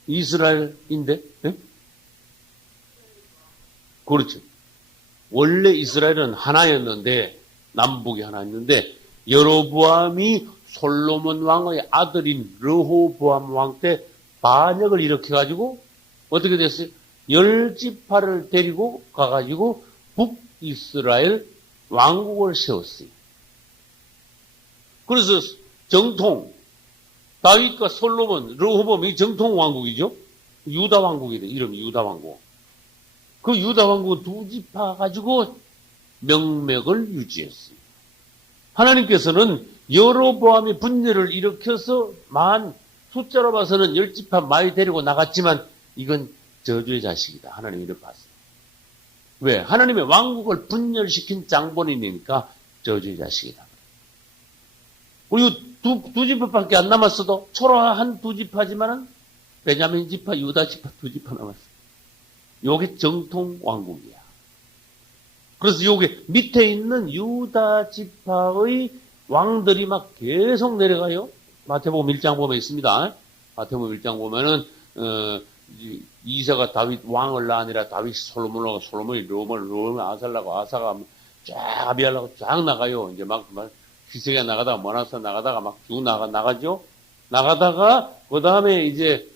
이스라엘인데? 네? 그렇죠. 원래 이스라엘은 하나였는데, 남북이 하나였는데, 여로보암이 솔로몬 왕의 아들인 르호보암 왕 때 반역을 일으켜가지고 어떻게 됐어요? 10지파를 데리고 가가지고 북이스라엘 왕국을 세웠어요. 그래서 정통 다윗과 솔로몬, 르호보암이 정통 왕국이죠. 유다 왕국이래. 이름이 유다 왕국. 그 유다 왕국은 두 지파 가지고 명맥을 유지했습니다. 하나님께서는 여로보암이 분열을 일으켜서 숫자로 봐서는 10지파 많이 데리고 나갔지만 이건 저주의 자식이다. 하나님이 이렇게 봤어요. 왜? 하나님의 왕국을 분열시킨 장본인이니까 저주의 자식이다. 그리고 두 지파밖에 안 남았어도 초라한 두 지파지만은 베냐민 지파, 유다 지파 두 지파 남았어요. 요게 정통 왕국이야. 그래서 요게 밑에 있는 유다 지파의 왕들이 막 계속 내려가요. 마태복음 1장 보면 있습니다. 마태복음 1장 보면은 이사가 다윗 왕을 낳으니라 다윗이 솔로몬하고 솔로몬이 르호보암을 아살라고 아사가 쫙 아비알라고 쫙 나가요. 이제 막 희석에 나가다가 모나서 나가다가 막 쭉 나가죠. 나가다가 그 다음에 이제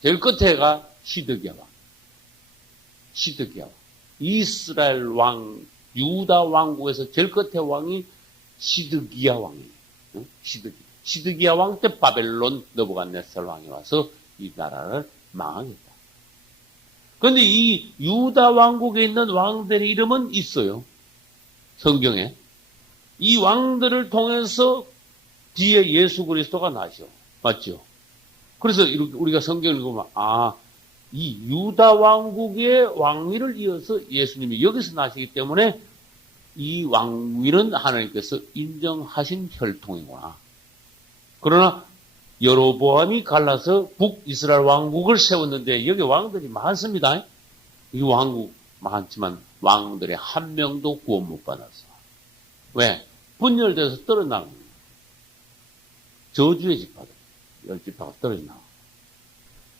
제일 끝에가 시드기야 왕. 시드기야 왕. 이스라엘 왕, 유다 왕국에서 제일 끝에 왕이 시드기야 왕이에요. 시드기야 왕 때 바벨론 느부갓네살 왕이 와서 이 나라를 망하게 했다. 그런데 이 유다 왕국에 있는 왕들의 이름은 있어요. 성경에. 이 왕들을 통해서 뒤에 예수 그리스도가 나죠. 맞죠? 그래서 우리가 성경을 읽으면 이 유다 왕국의 왕위를 이어서 예수님이 여기서 나시기 때문에 이 왕위는 하나님께서 인정하신 혈통이구나. 그러나 여로보암이 갈라서 북이스라엘 왕국을 세웠는데 여기 왕들이 많습니다. 이 왕국 많지만 왕들의 한 명도 구원 못 받았어. 왜? 분열돼서 떨어나는 거예요. 저주의 지파들, 10지파가 떨어져 나와.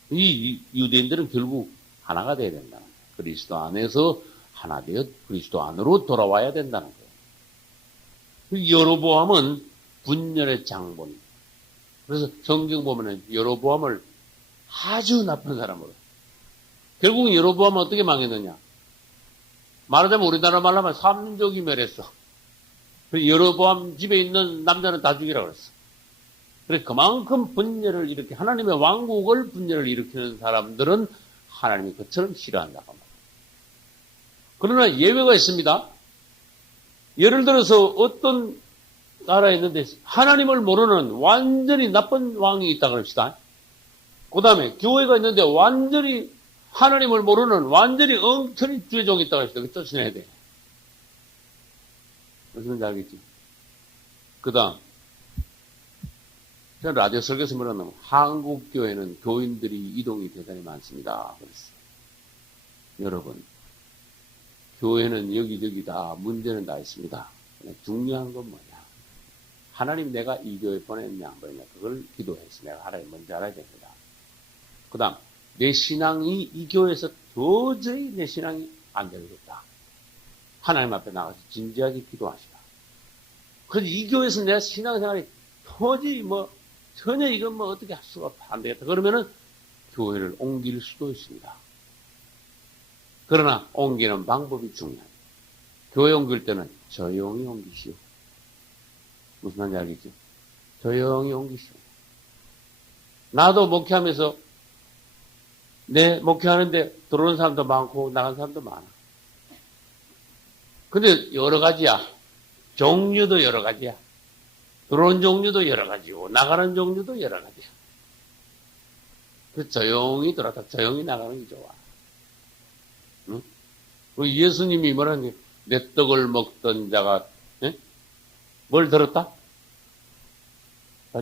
이 유대인들은 결국 하나가 돼야 된다는 거예요. 그리스도 안에서 하나 되어 그리스도 안으로 돌아와야 된다는 거예요. 여로보암은 분열의 장본. 그래서 성경 보면은 여로보암을 아주 나쁜 사람으로. 결국 여로보암은 어떻게 망했느냐? 말하자면 우리나라 말로 하면 삼족이 멸했어. 여로보암 집에 있는 남자는 다 죽이라고 그랬어. 그래서 그만큼 분열을 일으키 하나님의 왕국을 분열을 일으키는 사람들은 하나님이 그처럼 싫어한다고 합니다. 그러나 예외가 있습니다. 예를 들어서 어떤 나라에 있는데 하나님을 모르는 완전히 나쁜 왕이 있다고 합시다. 그 다음에 교회가 있는데 완전히 하나님을 모르는 완전히 엉터리 주의종이 있다고 합시다. 그 쫓아내야 돼. 무슨 말인지 알겠지? 그 다음 제가 라디오 설교에서 뭐라냐면 한국 교회는 교인들이 이동이 대단히 많습니다. 그랬어요. 여러분, 교회는 여기저기 다 문제는 다 있습니다. 중요한 건 뭐냐? 하나님 내가 이 교회 보냈냐 안 보냈냐 그걸 기도해서 내가 하나님 먼저 알아야 됩니다. 그 다음 내 신앙이 이 교회에서 도저히 내 신앙이 안 되겠다. 하나님 앞에 나가서 진지하게 기도하시라. 그래서 이 교회에서 내 신앙생활이 도저히 전혀 이건 어떻게 할 수가 안 되겠다. 그러면은 교회를 옮길 수도 있습니다. 그러나 옮기는 방법이 중요합니다. 교회 옮길 때는 조용히 옮기시오. 무슨 말인지 알겠죠? 조용히 옮기시오. 나도 목회하면서 내 목회하는데 들어오는 사람도 많고 나간 사람도 많아. 근데 여러 가지야. 종류도 여러 가지야. 들어오는 종류도 여러 가지고 나가는 종류도 여러 가지야. 그래서 조용히 들어왔다 조용히 나가는 게 좋아. 응? 예수님이 뭐라는 게 내 떡을 먹던 자가 뭘 들었다?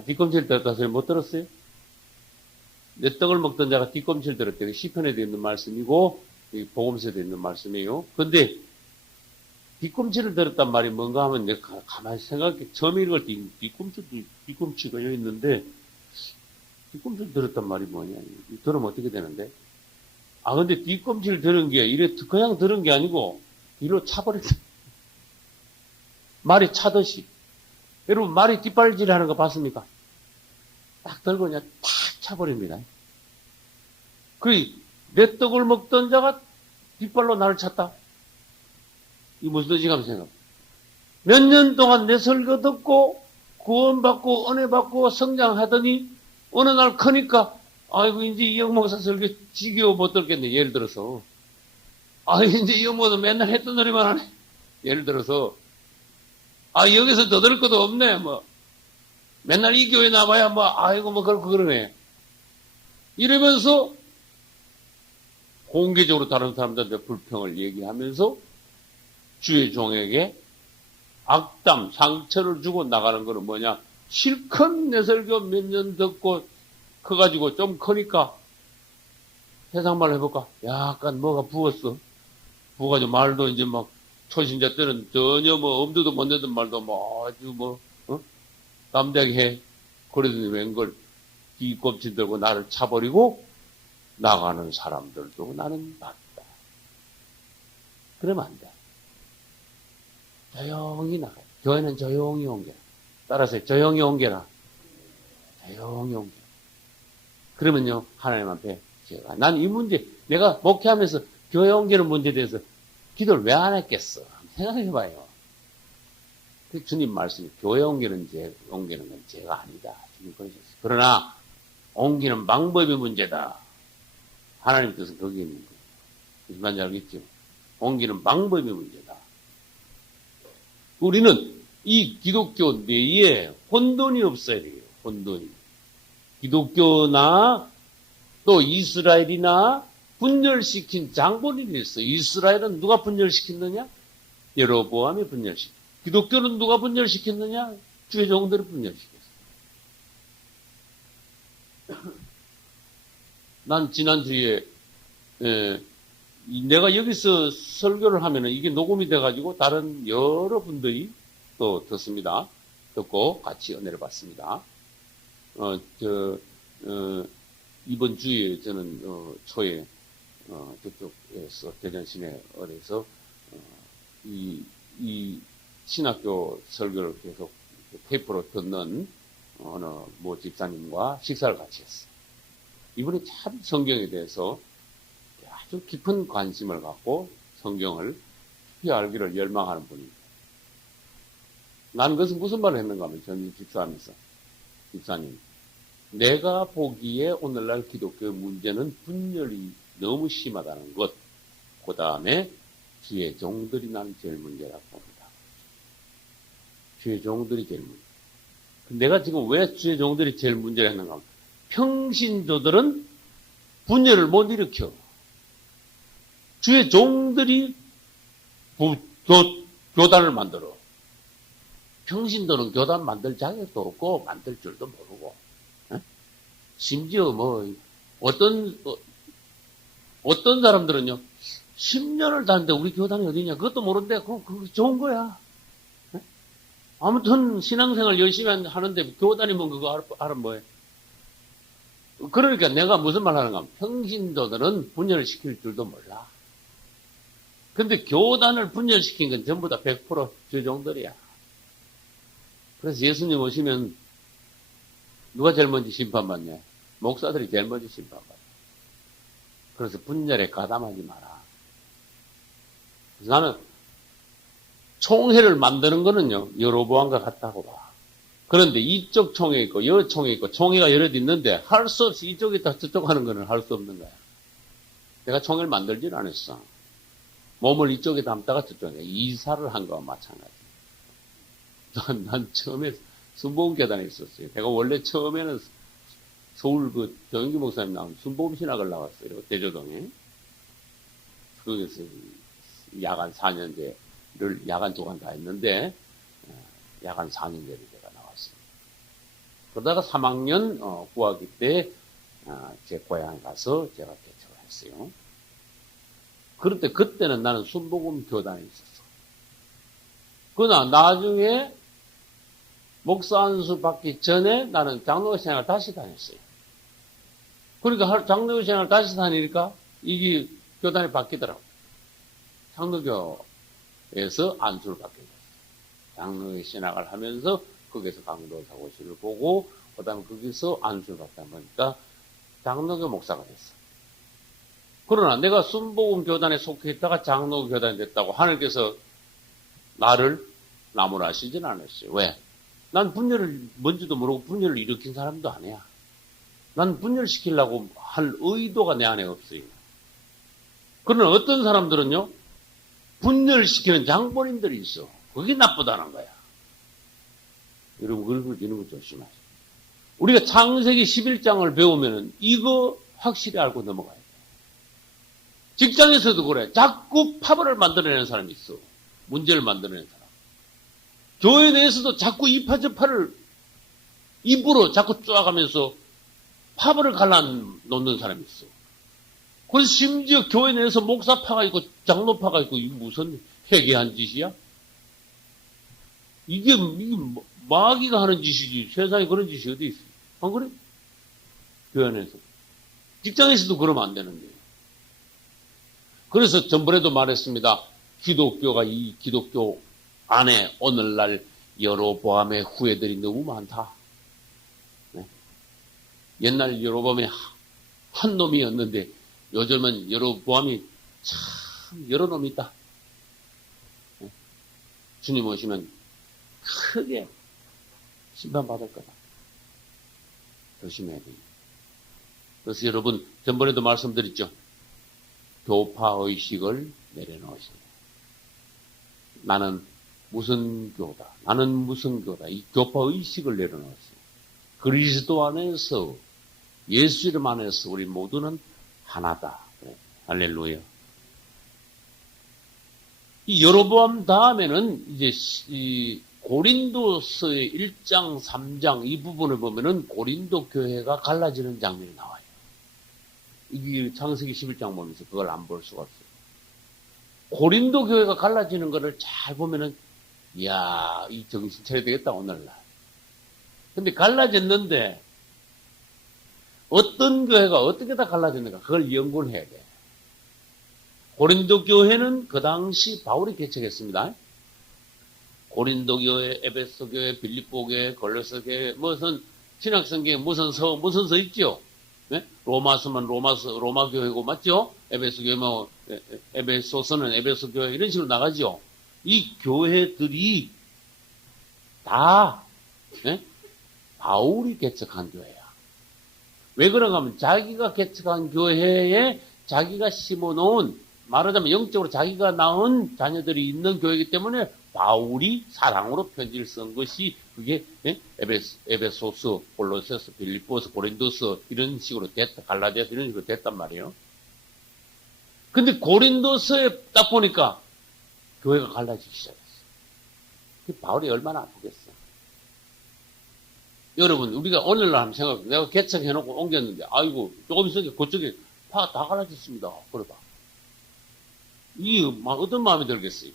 뒤꿈치를 들었다 소리 못 들었어요? 내 떡을 먹던 자가 뒤꿈치를 들었대요. 시편에도 있는 말씀이고 복음서에도 있는 말씀이에요. 근데 뒤꿈치를 들었단 말이 뭔가 하면 내가 가만히 생각해. 처음에 읽을 때 뒤꿈치가 여기 있는데 뒤꿈치를 들었단 말이 뭐냐. 들으면 어떻게 되는데? 근데 뒤꿈치를 들은 게 이래 그냥 들은 게 아니고 뒤로 차버렸어. 말이 차듯이. 여러분 말이 뒷발질 하는 거 봤습니까? 딱 들고 그냥 탁 차버립니다. 내 떡을 먹던 자가 뒷발로 나를 찼다. 이 무슨 뜻인가 생각. 몇 년 동안 내 설교 듣고 구원받고 은혜받고 성장하더니 어느 날 크니까 아이고 이제 이영 목사 설교 지겨워 못 듣겠네. 예를 들어서 이제 이영 목사 맨날 했던 소리만 하네. 예를 들어서 여기서 더 들을 것도 없네. 뭐 맨날 이 교회 나와야 아이고 그렇고 그러네. 이러면서 공개적으로 다른 사람들한테 불평을 얘기하면서 주의 종에게 악담, 상처를 주고 나가는 거는 뭐냐? 실컷 내 설교 몇 년 듣고 커가지고 좀 크니까 세상 말로 해볼까? 약간 뭐가 부었어. 부어가지고 말도 이제 초신자 때는 전혀 엄두도 못 내던 말도 아주 담대하게 해. 그러더니 웬걸 뒤꼽치 들고 나를 차버리고 나가는 사람들도 나는 봤다. 그러면 안 돼. 조용히 나가. 교회는 조용히 옮겨라. 따라서 조용히 옮겨라. 조용히 옮겨라. 그러면요, 하나님 앞에 난 이 문제, 내가 목회하면서 교회 옮기는 문제에 대해서 기도를 왜 안 했겠어? 생각해봐요. 그 주님 말씀이 교회 옮기는 건 죄가 아니다. 주님 그러셨어요. 그러나 옮기는 방법이 문제다. 하나님 뜻은 거기에 있는 거예요. 무슨 말인지 알겠죠? 옮기는 방법이 문제다. 우리는 이 기독교 내에 혼돈이 없어야 돼요. 혼돈이. 기독교나 또 이스라엘이나 분열시킨 장본인이 있어요. 이스라엘은 누가 분열시켰느냐? 여로보암이 분열시켰어요. 기독교는 누가 분열시켰느냐? 주의 종들이 분열시켰어요. 난 지난주에 내가 여기서 설교를 하면은 이게 녹음이 돼가지고 다른 여러분들이 또 듣습니다. 듣고 같이 은혜를 받습니다. 이번 주에 저는 초에 저쪽에서 대전 시내에서 이 신학교 설교를 계속 테이프로 듣는 어느 모 집사님과 식사를 같이 했어요. 이분이 참 성경에 대해서 아주 깊은 관심을 갖고 성경을 깊이 알기를 열망하는 분입니다. 나는 그것은 무슨 말을 했는가 하면 저는 집사하면서 집사님, 내가 보기에 오늘날 기독교의 문제는 분열이 너무 심하다는 것, 그 다음에 주의 종들이 난 제일 문제라고 봅니다. 주의 종들이 제일 문제. 내가 지금 왜 주의 종들이 제일 문제를 했는가 하면 평신도들은 분열을 못 일으켜. 주의 종들이 교단을 만들어. 평신도는 교단 만들 자격도 없고 만들 줄도 모르고. 심지어 어떤 사람들은요 10년을 다녔는데 우리 교단이 어디냐 그것도 모르는데 그거 좋은 거야. 아무튼 신앙생활 열심히 하는데 교단이면 그거 알면 뭐해. 그러니까 내가 무슨 말 하는가 하면 평신도들은 분열시킬 줄도 몰라. 근데 교단을 분열시킨 건 전부 다 100% 주종들이야. 그래서 예수님 오시면 누가 제일 먼저 심판받냐? 목사들이 제일 먼저 심판받아. 그래서 분열에 가담하지 마라. 그래서 나는 총회를 만드는 거는요, 여로보암과 같다고 봐. 그런데 이쪽 총회 있고, 여 총회 있고, 총회가 여럿 있는데, 할 수 없이 이쪽에 있다 저쪽 하는 거는 할 수 없는 거야. 내가 총회를 만들진 않았어. 몸을 이쪽에 담다가 저쪽에 이사를 한 거와 마찬가지. 난 처음에 순복음교단에 있었어요. 내가 원래 처음에는 서울 정영기 목사님 나온 순복음 신학을 나왔어요. 대조동에. 거기서 야간 4년제를 야간 동안 다 했는데, 야간 4년제를 제가 나왔습니다. 그러다가 3학년 구학기 때 제 고향에 가서 제가 개척을 했어요. 그런데 그때는 나는 순복음 교단에 있었어. 그러나 나중에 목사 안수 받기 전에 나는 장로교 생활을 다시 다녔어요. 그러니까 장로교 생활을 다시 다니니까 이게 교단이 바뀌더라고. 장로교에서 안수를 받게 됐어요. 장로교 신학을 하면서 거기서 강도 사고실을 보고 그 다음에 거기서 안수를 받다 보니까 장로교 목사가 됐어. 그러나 내가 순복음 교단에 속해 있다가 장로교 교단이 됐다고 하늘께서 나를 나무라시진 않았어요. 왜? 난 분열을 뭔지도 모르고 분열을 일으킨 사람도 아니야. 난 분열시키려고 할 의도가 내 안에 없어요. 그러나 어떤 사람들은요, 분열시키는 장본인들이 있어. 그게 나쁘다는 거야. 여러분, 긁어지는 거 조심하세요. 우리가 창세기 11장을 배우면 이거 확실히 알고 넘어가야 돼. 직장에서도 그래. 자꾸 파벌을 만들어내는 사람이 있어. 문제를 만들어내는 사람. 교회 내에서도 자꾸 이파저파를 입으로 자꾸 쪼아가면서 파벌을 갈라놓는 사람이 있어. 그래서 심지어 교회 내에서 목사파가 있고 장로파가 있고 이게 무슨 회개한 짓이야? 이게 마귀가 하는 짓이지 세상에 그런 짓이 어디 있어? 안 그래? 교회 내에서. 직장에서도 그러면 안 되는데. 그래서 전번에도 말했습니다. 기독교가 이 기독교 안에 오늘날 여로보암의 후예들이 너무 많다. 네? 옛날 여로보암이 한 놈이었는데 요즘은 여로보암이 참 여러 놈이 있다. 네? 주님 오시면 크게 심판받을 거다. 조심해야 됩니다. 그래서 여러분 전번에도 말씀드렸죠. 교파의식을 내려놓으시다. 나는 무슨 교다. 나는 무슨 교다. 이 교파의식을 내려놓으시다. 그리스도 안에서 예수 이름 안에서 우리 모두는 하나다. 네. 할렐루야. 이 여로보암 다음에는 이제 이 고린도서의 1장, 3장 이 부분을 보면은 고린도 교회가 갈라지는 장면이 나와요. 이게 창세기 11장 보면서 그걸 안 볼 수가 없어요. 고린도 교회가 갈라지는 것을 잘 보면은, 이야, 이 정신 차려야 되겠다, 오늘날. 근데 갈라졌는데, 어떤 교회가 어떻게 다 갈라졌는가, 그걸 연구를 해야 돼. 고린도 교회는 그 당시 바울이 개척했습니다. 고린도 교회, 에베소 교회, 빌립보 교회, 골로새 교회, 무슨 신학성경에 무슨 서 있죠? 네? 로마서만 로마 교회고 맞죠? 에베소 교회 에베소서는 에베소 교회 이런 식으로 나가죠. 이 교회들이 다 네? 바울이 개척한 교회야. 왜 그런가 하면 자기가 개척한 교회에 자기가 심어놓은 말하자면 영적으로 자기가 낳은 자녀들이 있는 교회이기 때문에 바울이 사랑으로 편지를 쓴 것이 그게 에베소서, 골로새서, 빌립보서, 고린도서 이런 식으로 됐다. 갈라디아서 이런 식으로 됐단 말이에요. 근데 고린도서에 딱 보니까 교회가 갈라지기 시작했어. 바울이 얼마나 아프겠어. 여러분 우리가 오늘날 한번 생각해. 내가 개척해놓고 옮겼는데 아이고 조금 있으니까 그쪽에 다 갈라졌습니다. 그래봐. 어떤 마음이 들겠어요?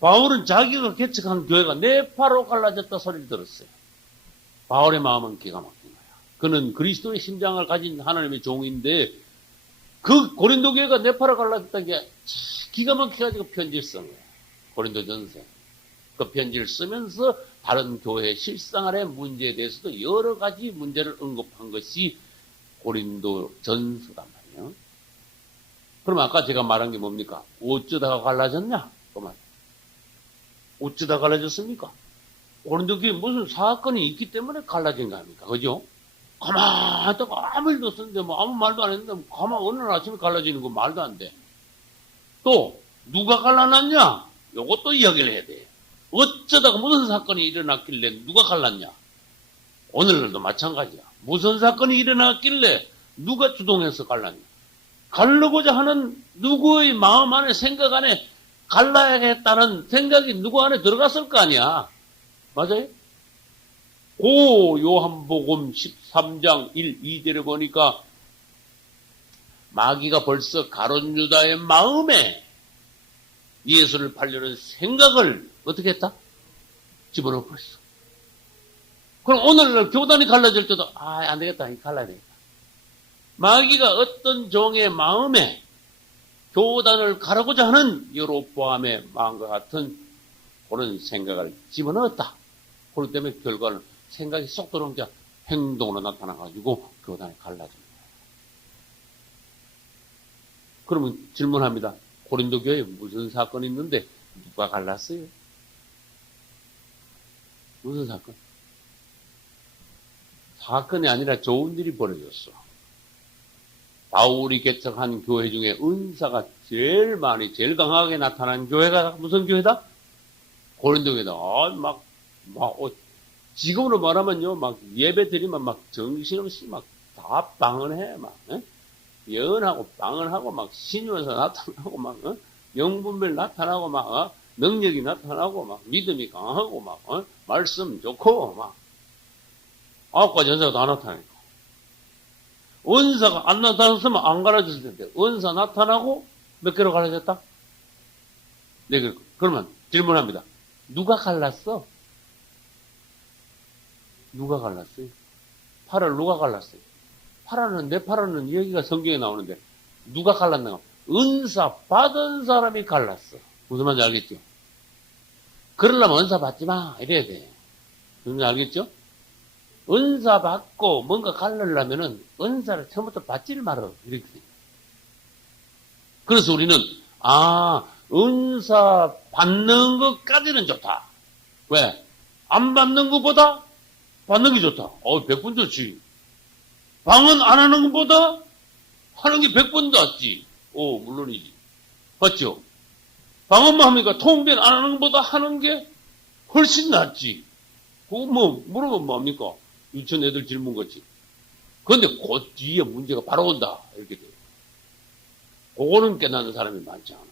바울은 자기가 개척한 교회가 네파로 갈라졌다 소리를 들었어요. 바울의 마음은 기가 막힌 거야. 그는 그리스도의 심장을 가진 하나님의 종인데 그 고린도 교회가 네파로 갈라졌다는 게 기가 막혀가지고 편지를 쓴 거야. 고린도 전서. 그 편지를 쓰면서 다른 교회의 실생활의 문제에 대해서도 여러 가지 문제를 언급한 것이 고린도 전서단 말이에요. 그럼 아까 제가 말한 게 뭡니까? 어쩌다가 갈라졌냐? 그 말. 어쩌다 갈라졌습니까? 고린도 교회 무슨 사건이 있기 때문에 갈라진 거 아닙니까? 그죠? 가만히 있다가 아무 일도 없었는데 아무 말도 안 했는데 가만히 어느 날 아침에 갈라지는 거 말도 안 돼. 또 누가 갈라놨냐? 요것도 이야기를 해야 돼. 어쩌다가 무슨 사건이 일어났길래 누가 갈랐냐? 오늘날도 마찬가지야. 무슨 사건이 일어났길래 누가 주동해서 갈랐냐? 갈르고자 하는 누구의 마음 안에 생각 안에 갈라야겠다는 생각이 누구 안에 들어갔을 거 아니야. 맞아요? 요한복음 13장 1, 2절에 보니까 마귀가 벌써 가룟 유다의 마음에 예수를 팔려는 생각을 어떻게 했다? 집어넣어 버렸어. 그럼 오늘날 교단이 갈라질 때도 안 되겠다. 갈라야 되겠다. 마귀가 어떤 종의 마음에 교단을 가르고자 하는 여로보암의 마음과 같은 그런 생각을 집어넣었다. 그렇기 때문에 결과는 생각이 쏙 들어온 게 행동으로 나타나가지고 교단이 갈라집니다. 그러면 질문합니다. 고린도 교회에 무슨 사건이 있는데 누가 갈랐어요? 무슨 사건? 사건이 아니라 좋은 일이 벌어졌어. 바울이 개척한 교회 중에 은사가 제일 많이, 제일 강하게 나타난 교회가 무슨 교회다? 고린도 교회다. 지금으로 말하면요, 막 예배 드리면 막 정신없이 막 다 방언해, 막, 예언하고 방언하고 막 신유에서 나타나고 막, 영분별 나타나고 막, 능력이 나타나고 막, 믿음이 강하고 막, 말씀 좋고 막, 9가지 은사가 다 나타나니까. 은사가 안 나타났으면 안 갈라졌을 텐데, 은사 나타나고 몇 개로 갈라졌다? 네, 그러면 질문합니다. 누가 갈랐어? 누가 갈랐어요? 팔을 누가 갈랐어요? 내 팔은 여기가 성경에 나오는데, 누가 갈랐나? 은사 받은 사람이 갈랐어. 무슨 말인지 알겠죠? 그러려면 은사 받지 마. 이래야 돼. 무슨 말인지 알겠죠? 은사 받고 뭔가 갈르려면은 은사를 처음부터 받지를 말아. 이렇게 돼. 그래서 우리는, 은사 받는 것까지는 좋다. 왜? 안 받는 것보다 받는 게 좋다. 100번 좋지. 방언 안 하는 것보다 하는 게 100번 낫지. 물론이지. 맞죠? 방언만 합니까? 통변 안 하는 것보다 하는 게 훨씬 낫지. 그거 물어보면 뭐합니까? 유치원 애들 질문 같지. 그런데 그 뒤에 문제가 바로 온다. 이렇게 돼. 그거는 깨닫는 사람이 많지 않아.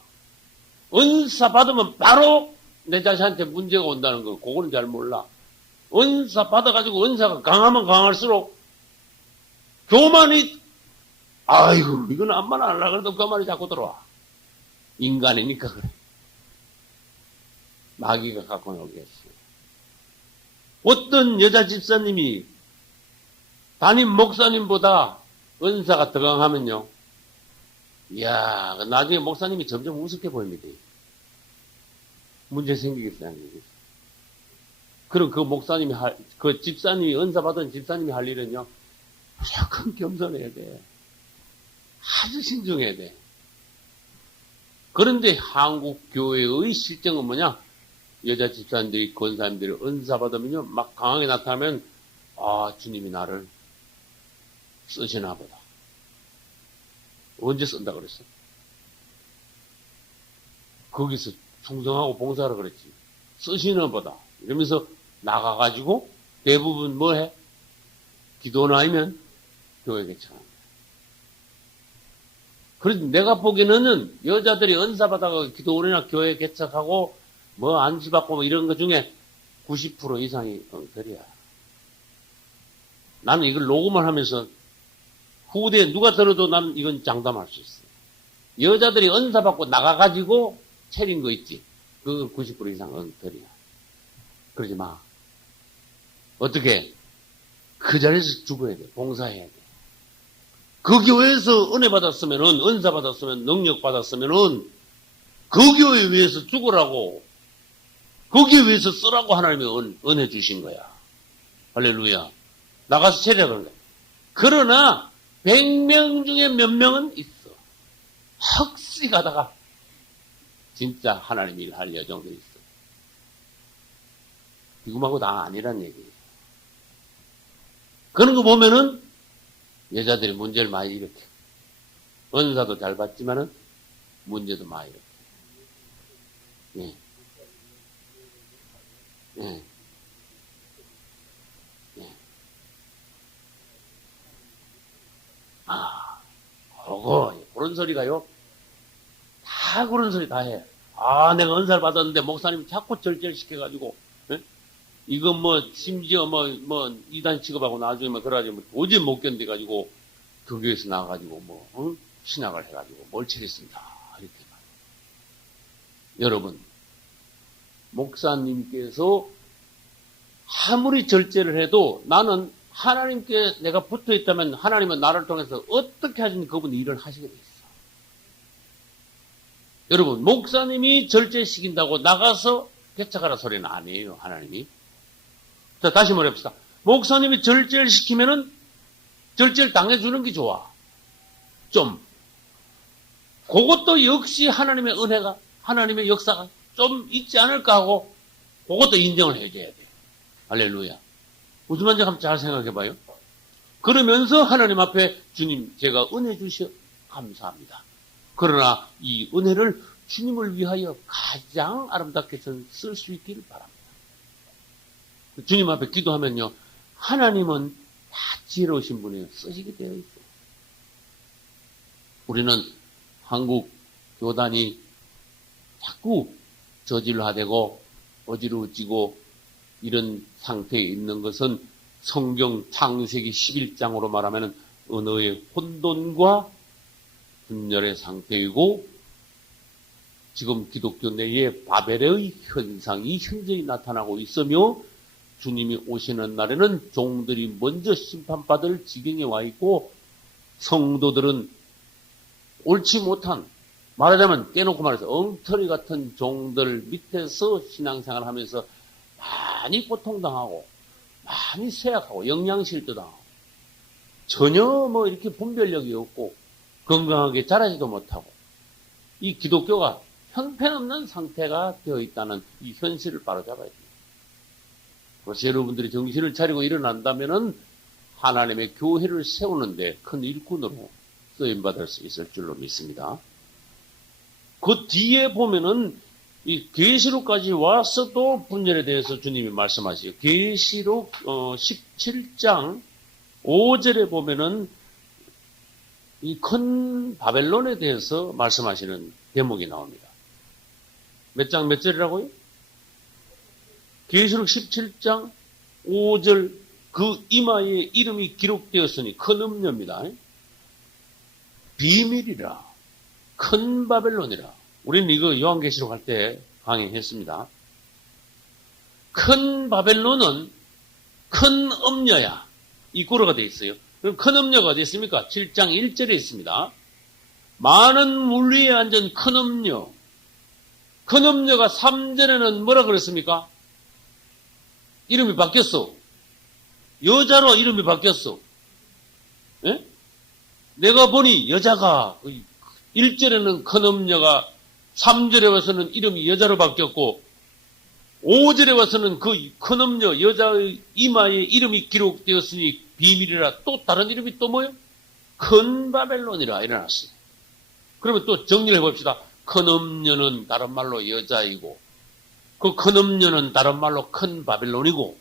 은사 받으면 바로 내 자신한테 문제가 온다는 거, 그거는 잘 몰라. 은사 받아가지고 은사가 강하면 강할수록 교만이, 이건 암만 안 하려고 해도 교만이 자꾸 들어와. 인간이니까 그래. 마귀가 갖고 나오겠어. 어떤 여자 집사님이 담임 목사님보다 은사가 더 강하면요, 이야, 나중에 목사님이 점점 우습게 보입니다. 문제 생기겠어요, 안 생기겠어요? 그럼 그 집사님이, 은사 받은 집사님이 할 일은요, 무조건 겸손해야 돼. 아주 신중해야 돼. 그런데 한국 교회의 실정은 뭐냐? 여자 집사님들이, 권사님들이 은사 받으면요, 막 강하게 나타나면, 주님이 나를 쓰시나 보다. 언제 쓴다 그랬어? 거기서 충성하고 봉사하라 그랬지. 쓰시나 보다. 이러면서 나가가지고 대부분 뭐 해? 기도나 하면 교회 개척합니다. 그래서 내가 보기에는 여자들이 은사 받아가 기도원이나 교회 개척하고 뭐 안수받고 뭐 이런 것 중에 90% 이상이 엉터리야. 나는 이걸 녹음을 하면서 후대에 누가 들어도 나는 이건 장담할 수 있어. 여자들이 은사 받고 나가가지고 차린 거 있지. 그건 90% 이상 엉터리야. 그러지 마. 어떻게? 그 자리에서 죽어야 돼. 봉사해야 돼. 그 교회에서 은혜 받았으면은, 은사 받았으면, 능력 받았으면은, 그 교회 위해서 죽으라고, 거기에 위해서 쓰라고 하나님이 은혜 주신 거야. 할렐루야. 나가서 체력을 해. 그러나 100명 중에 몇 명은 있어. 헉시 가다가 진짜 하나님 일할 여정도 있어. 이거하고 다 아니란 얘기예요. 그런 거 보면은 여자들이 문제를 많이 일으켜. 은사도 잘 받지만은 문제도 많이 일으켜. 예. 예. 예. 그런 소리가요. 다 그런 소리 다 해. 내가 은사를 받았는데 목사님 자꾸 절제시켜가지고, 예? 이거 심지어 이단 취급하고 나중에 그래가지고 도저히 못 견뎌가지고, 그 교회에서 나와가지고 신학을 해가지고 멀쩡했습니다. 이렇게 말해요. 여러분, 목사님께서 아무리 절제를 해도 나는 하나님께 내가 붙어 있다면 하나님은 나를 통해서 어떻게 하시는 그분이 일을 하시게 돼 있어. 여러분, 목사님이 절제시킨다고 나가서 개척하라 소리는 아니에요, 하나님이. 자, 다시 말해봅시다. 목사님이 절제를 시키면은 절제를 당해주는 게 좋아. 좀. 그것도 역시 하나님의 은혜가, 하나님의 역사가 좀 있지 않을까 하고 그것도 인정을 해줘야 돼. 할렐루야. 무슨 말인지 한번 잘 생각해 봐요. 그러면서 하나님 앞에 주님 제가 은혜 주셔 감사합니다. 그러나 이 은혜를 주님을 위하여 가장 아름답게 쓸 수 있기를 바랍니다. 주님 앞에 기도하면요. 하나님은 다 지혜로우신 분이에요. 쓰시게 되어 있어요. 우리는 한국 교단이 자꾸 저질화되고 어지러워지고 이런 상태에 있는 것은 성경 창세기 11장으로 말하면 언어의 혼돈과 분열의 상태이고 지금 기독교 내에 바벨의 현상이 현저히 나타나고 있으며 주님이 오시는 날에는 종들이 먼저 심판받을 지경에 와 있고 성도들은 옳지 못한 말하자면 깨놓고 말해서 엉터리 같은 종들 밑에서 신앙생활을 하면서 많이 고통당하고 많이 쇠약하고 영양실도 당하고 전혀 뭐 이렇게 분별력이 없고 건강하게 자라지도 못하고 이 기독교가 형편없는 상태가 되어 있다는 이 현실을 바로잡아야 됩니다. 그래서 여러분들이 정신을 차리고 일어난다면은 하나님의 교회를 세우는데 큰 일꾼으로 쓰임받을 수 있을 줄로 믿습니다. 그 뒤에 보면은 이 계시록까지 와서도 분열에 대해서 주님이 말씀하시죠. 계시록 17장 5절에 보면은 이 큰 바벨론에 대해서 말씀하시는 대목이 나옵니다. 몇 장 몇 절이라고요? 계시록 17장 5절 그 이마에 이름이 기록되었으니 큰 음녀입니다. 비밀이라 큰 바벨론이라. 우리는 이거 요한계시록 할 때 강의했습니다. 큰 바벨론은 큰 음녀야. 이 구로가 되어 있어요. 그럼 큰 음녀가 어디 있습니까? 7장 1절에 있습니다. 많은 물 위에 앉은 큰 음녀. 큰 음녀가 3절에는 뭐라 그랬습니까? 이름이 바뀌었어. 여자로 이름이 바뀌었어. 예? 내가 보니 여자가 1절에는 큰 음녀가 3절에 와서는 이름이 여자로 바뀌었고 5절에 와서는 그 큰 음녀 여자의 이마에 이름이 기록되었으니 비밀이라 또 다른 이름이 또 뭐예요? 큰 바벨론이라 일어났어요. 그러면 또 정리를 해봅시다. 큰 음녀는 다른 말로 여자이고 그 큰 음녀는 다른 말로 큰 바벨론이고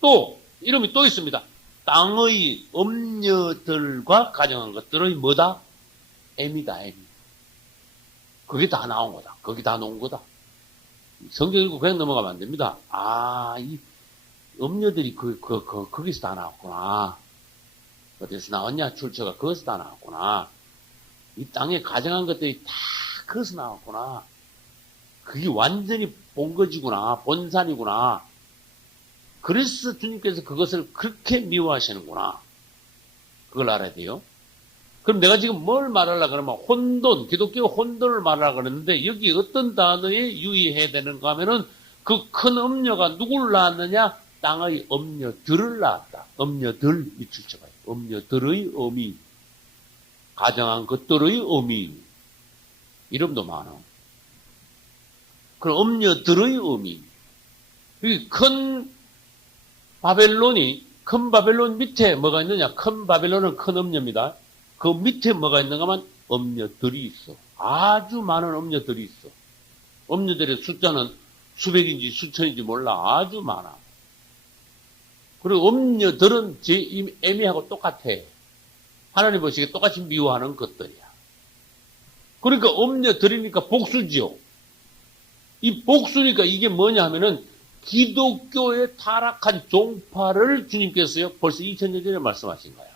또 이름이 또 있습니다. 땅의 음녀들과 가정한 것들의 뭐다? M이다, M. 그게 다 나온 거다. 거기 다 놓은 거다. 성경 읽고 그냥 넘어가면 안 됩니다. 아, 이 음녀들이 거기서 다 나왔구나. 어디서 나왔냐? 출처가 거기서 다 나왔구나. 이 땅에 가정한 것들이 다 거기서 나왔구나. 그게 완전히 본거지구나. 본산이구나. 그래서 주님께서 그것을 그렇게 미워하시는구나. 그걸 알아야 돼요. 그럼 내가 지금 뭘 말하려고 그러면 혼돈, 기독교 혼돈을 말하려고 그러는데 여기 어떤 단어에 유의해야 되는가 하면은 그 큰 음녀가 누굴 낳았느냐? 땅의 음녀들을 낳았다. 음녀들, 이 출처가 음녀들의 어미. 가정한 것들의 어미. 이름도 많아. 그럼 음녀들의 어미. 큰 바벨론이, 큰 바벨론 밑에 뭐가 있느냐? 큰 바벨론은 큰 음녀입니다. 그 밑에 뭐가 있는가 하면 음녀들이 있어. 아주 많은 음녀들이 있어. 음녀들의 숫자는 수백인지 수천인지 몰라. 아주 많아. 그리고 음녀들은 제 애미하고 똑같아. 하나님 보시기에 똑같이 미워하는 것들이야. 그러니까 음녀들이니까 복수지요. 이 복수니까 이게 뭐냐 하면은 기독교의 타락한 종파를 주님께서요 벌써 2000년 전에 말씀하신 거야.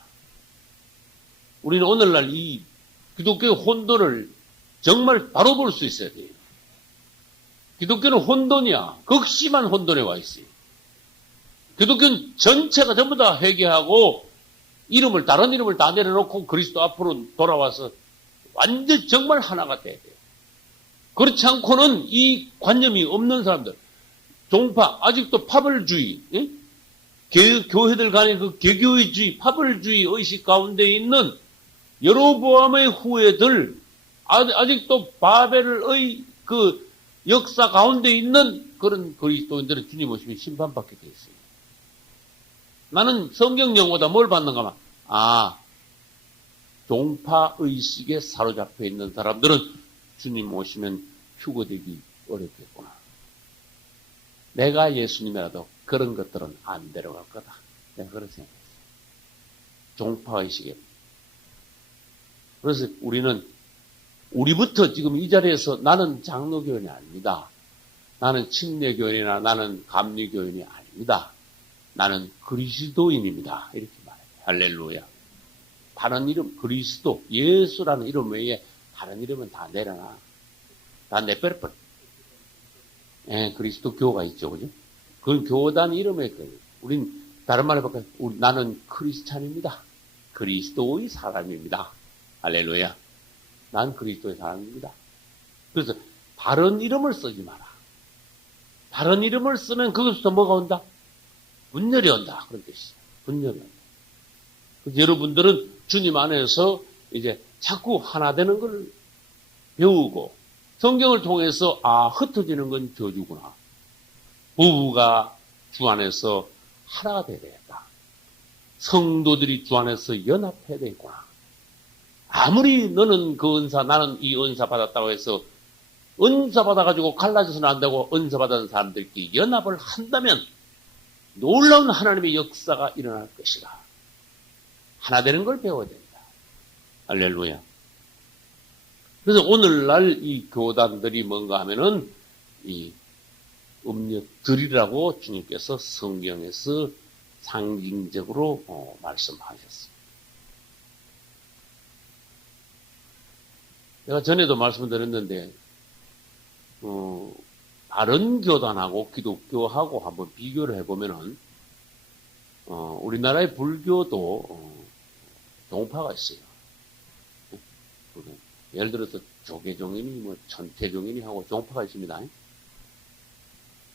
우리는 오늘날 이 기독교의 혼돈을 정말 바로 볼 수 있어야 돼요. 기독교는 혼돈이야. 극심한 혼돈에 와 있어요. 기독교는 전체가 전부 다 회개하고 다른 이름을 다 내려놓고 그리스도 앞으로 돌아와서 완전 정말 하나가 돼야 돼요. 그렇지 않고는 이 관념이 없는 사람들, 종파, 아직도 파벌주의, 예? 교회들 간의 그 개교의주의, 파벌주의 의식 가운데 있는 여로보암의 후예들, 아직도 바벨의 그 역사 가운데 있는 그런 그리스도인들은 주님 오시면 심판받게 돼 있어요. 나는 성경 연구보다 뭘 받는가 하면, 종파 의식에 사로잡혀 있는 사람들은 주님 오시면 휴거되기 어렵겠구나. 내가 예수님이라도 그런 것들은 안 데려갈 거다. 내가 그렇게 생각했어요. 종파 의식에. 그래서 우리부터 지금 이 자리에서 나는 장로교인이 아닙니다. 나는 침례교인이나 나는 감리교인이 아닙니다. 나는 그리스도인입니다. 이렇게 말해요. 할렐루야. 다른 이름, 그리스도, 예수라는 이름 외에 다른 이름은 다 내려놔. 다 내빼버려. 예, 그리스도 교가 있죠. 그죠? 그건 교단 이름에, 우린, 다른 말로 볼까요? 나는 크리스찬입니다. 그리스도의 사람입니다. 할렐루야. 난 그리스도의 사람입니다. 그래서 다른 이름을 쓰지 마라. 다른 이름을 쓰면 그것부터 뭐가 온다? 분열이 온다. 그런 뜻이에요. 분열이 온다. 그래서 여러분들은 주님 안에서 이제 자꾸 하나 되는 걸 배우고 성경을 통해서 흩어지는 건 저주구나. 부부가 주 안에서 하나가 되어야 되겠다. 성도들이 주 안에서 연합해야 되겠구나. 아무리 너는 그 은사, 나는 이 은사 받았다고 해서 은사 받아가지고 갈라져서는 안 되고 은사 받은 사람들끼리 연합을 한다면 놀라운 하나님의 역사가 일어날 것이다. 하나 되는 걸 배워야 된다. 할렐루야. 그래서 오늘날 이 교단들이 뭔가 하면은 이 음력들이라고 주님께서 성경에서 상징적으로 말씀하셨습니다. 제가 전에도 말씀드렸는데 다른 교단하고 기독교하고 한번 비교를 해보면은 우리나라의 불교도 종파가 있어요. 예를 들어서 조계종이니 뭐 천태종이니 하고 종파가 있습니다.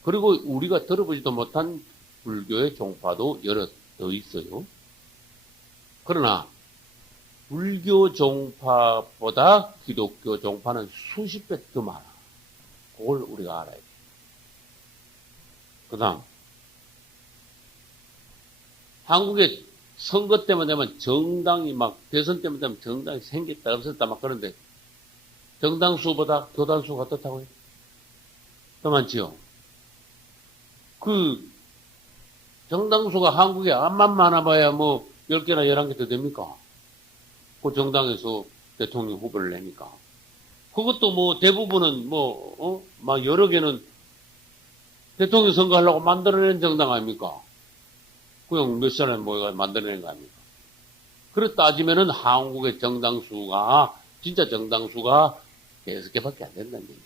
그리고 우리가 들어보지도 못한 불교의 종파도 여러 더 있어요. 그러나 불교 종파보다 기독교 종파는 수십 배 더 많아. 그걸 우리가 알아야 돼. 그 다음 한국에 선거 때만 되면 정당이 막 대선 때만 되면 정당이 생겼다 없었다 막 그런데 정당 수보다 교단 수가 어떻다고 해요? 더 많지요. 그 정당 수가 한국에 암만 많아봐야 뭐 10개나 11개 더 됩니까? 그 정당에서 대통령 후보를 내니까. 그것도 뭐 대부분은 막 여러 개는 대통령 선거하려고 만들어낸 정당 아닙니까? 그냥 몇 사람이 모여가 만들어낸 거 아닙니까? 그렇게 따지면은 한국의 정당 수가, 진짜 정당 수가 6개밖에 안 된다는 얘기죠.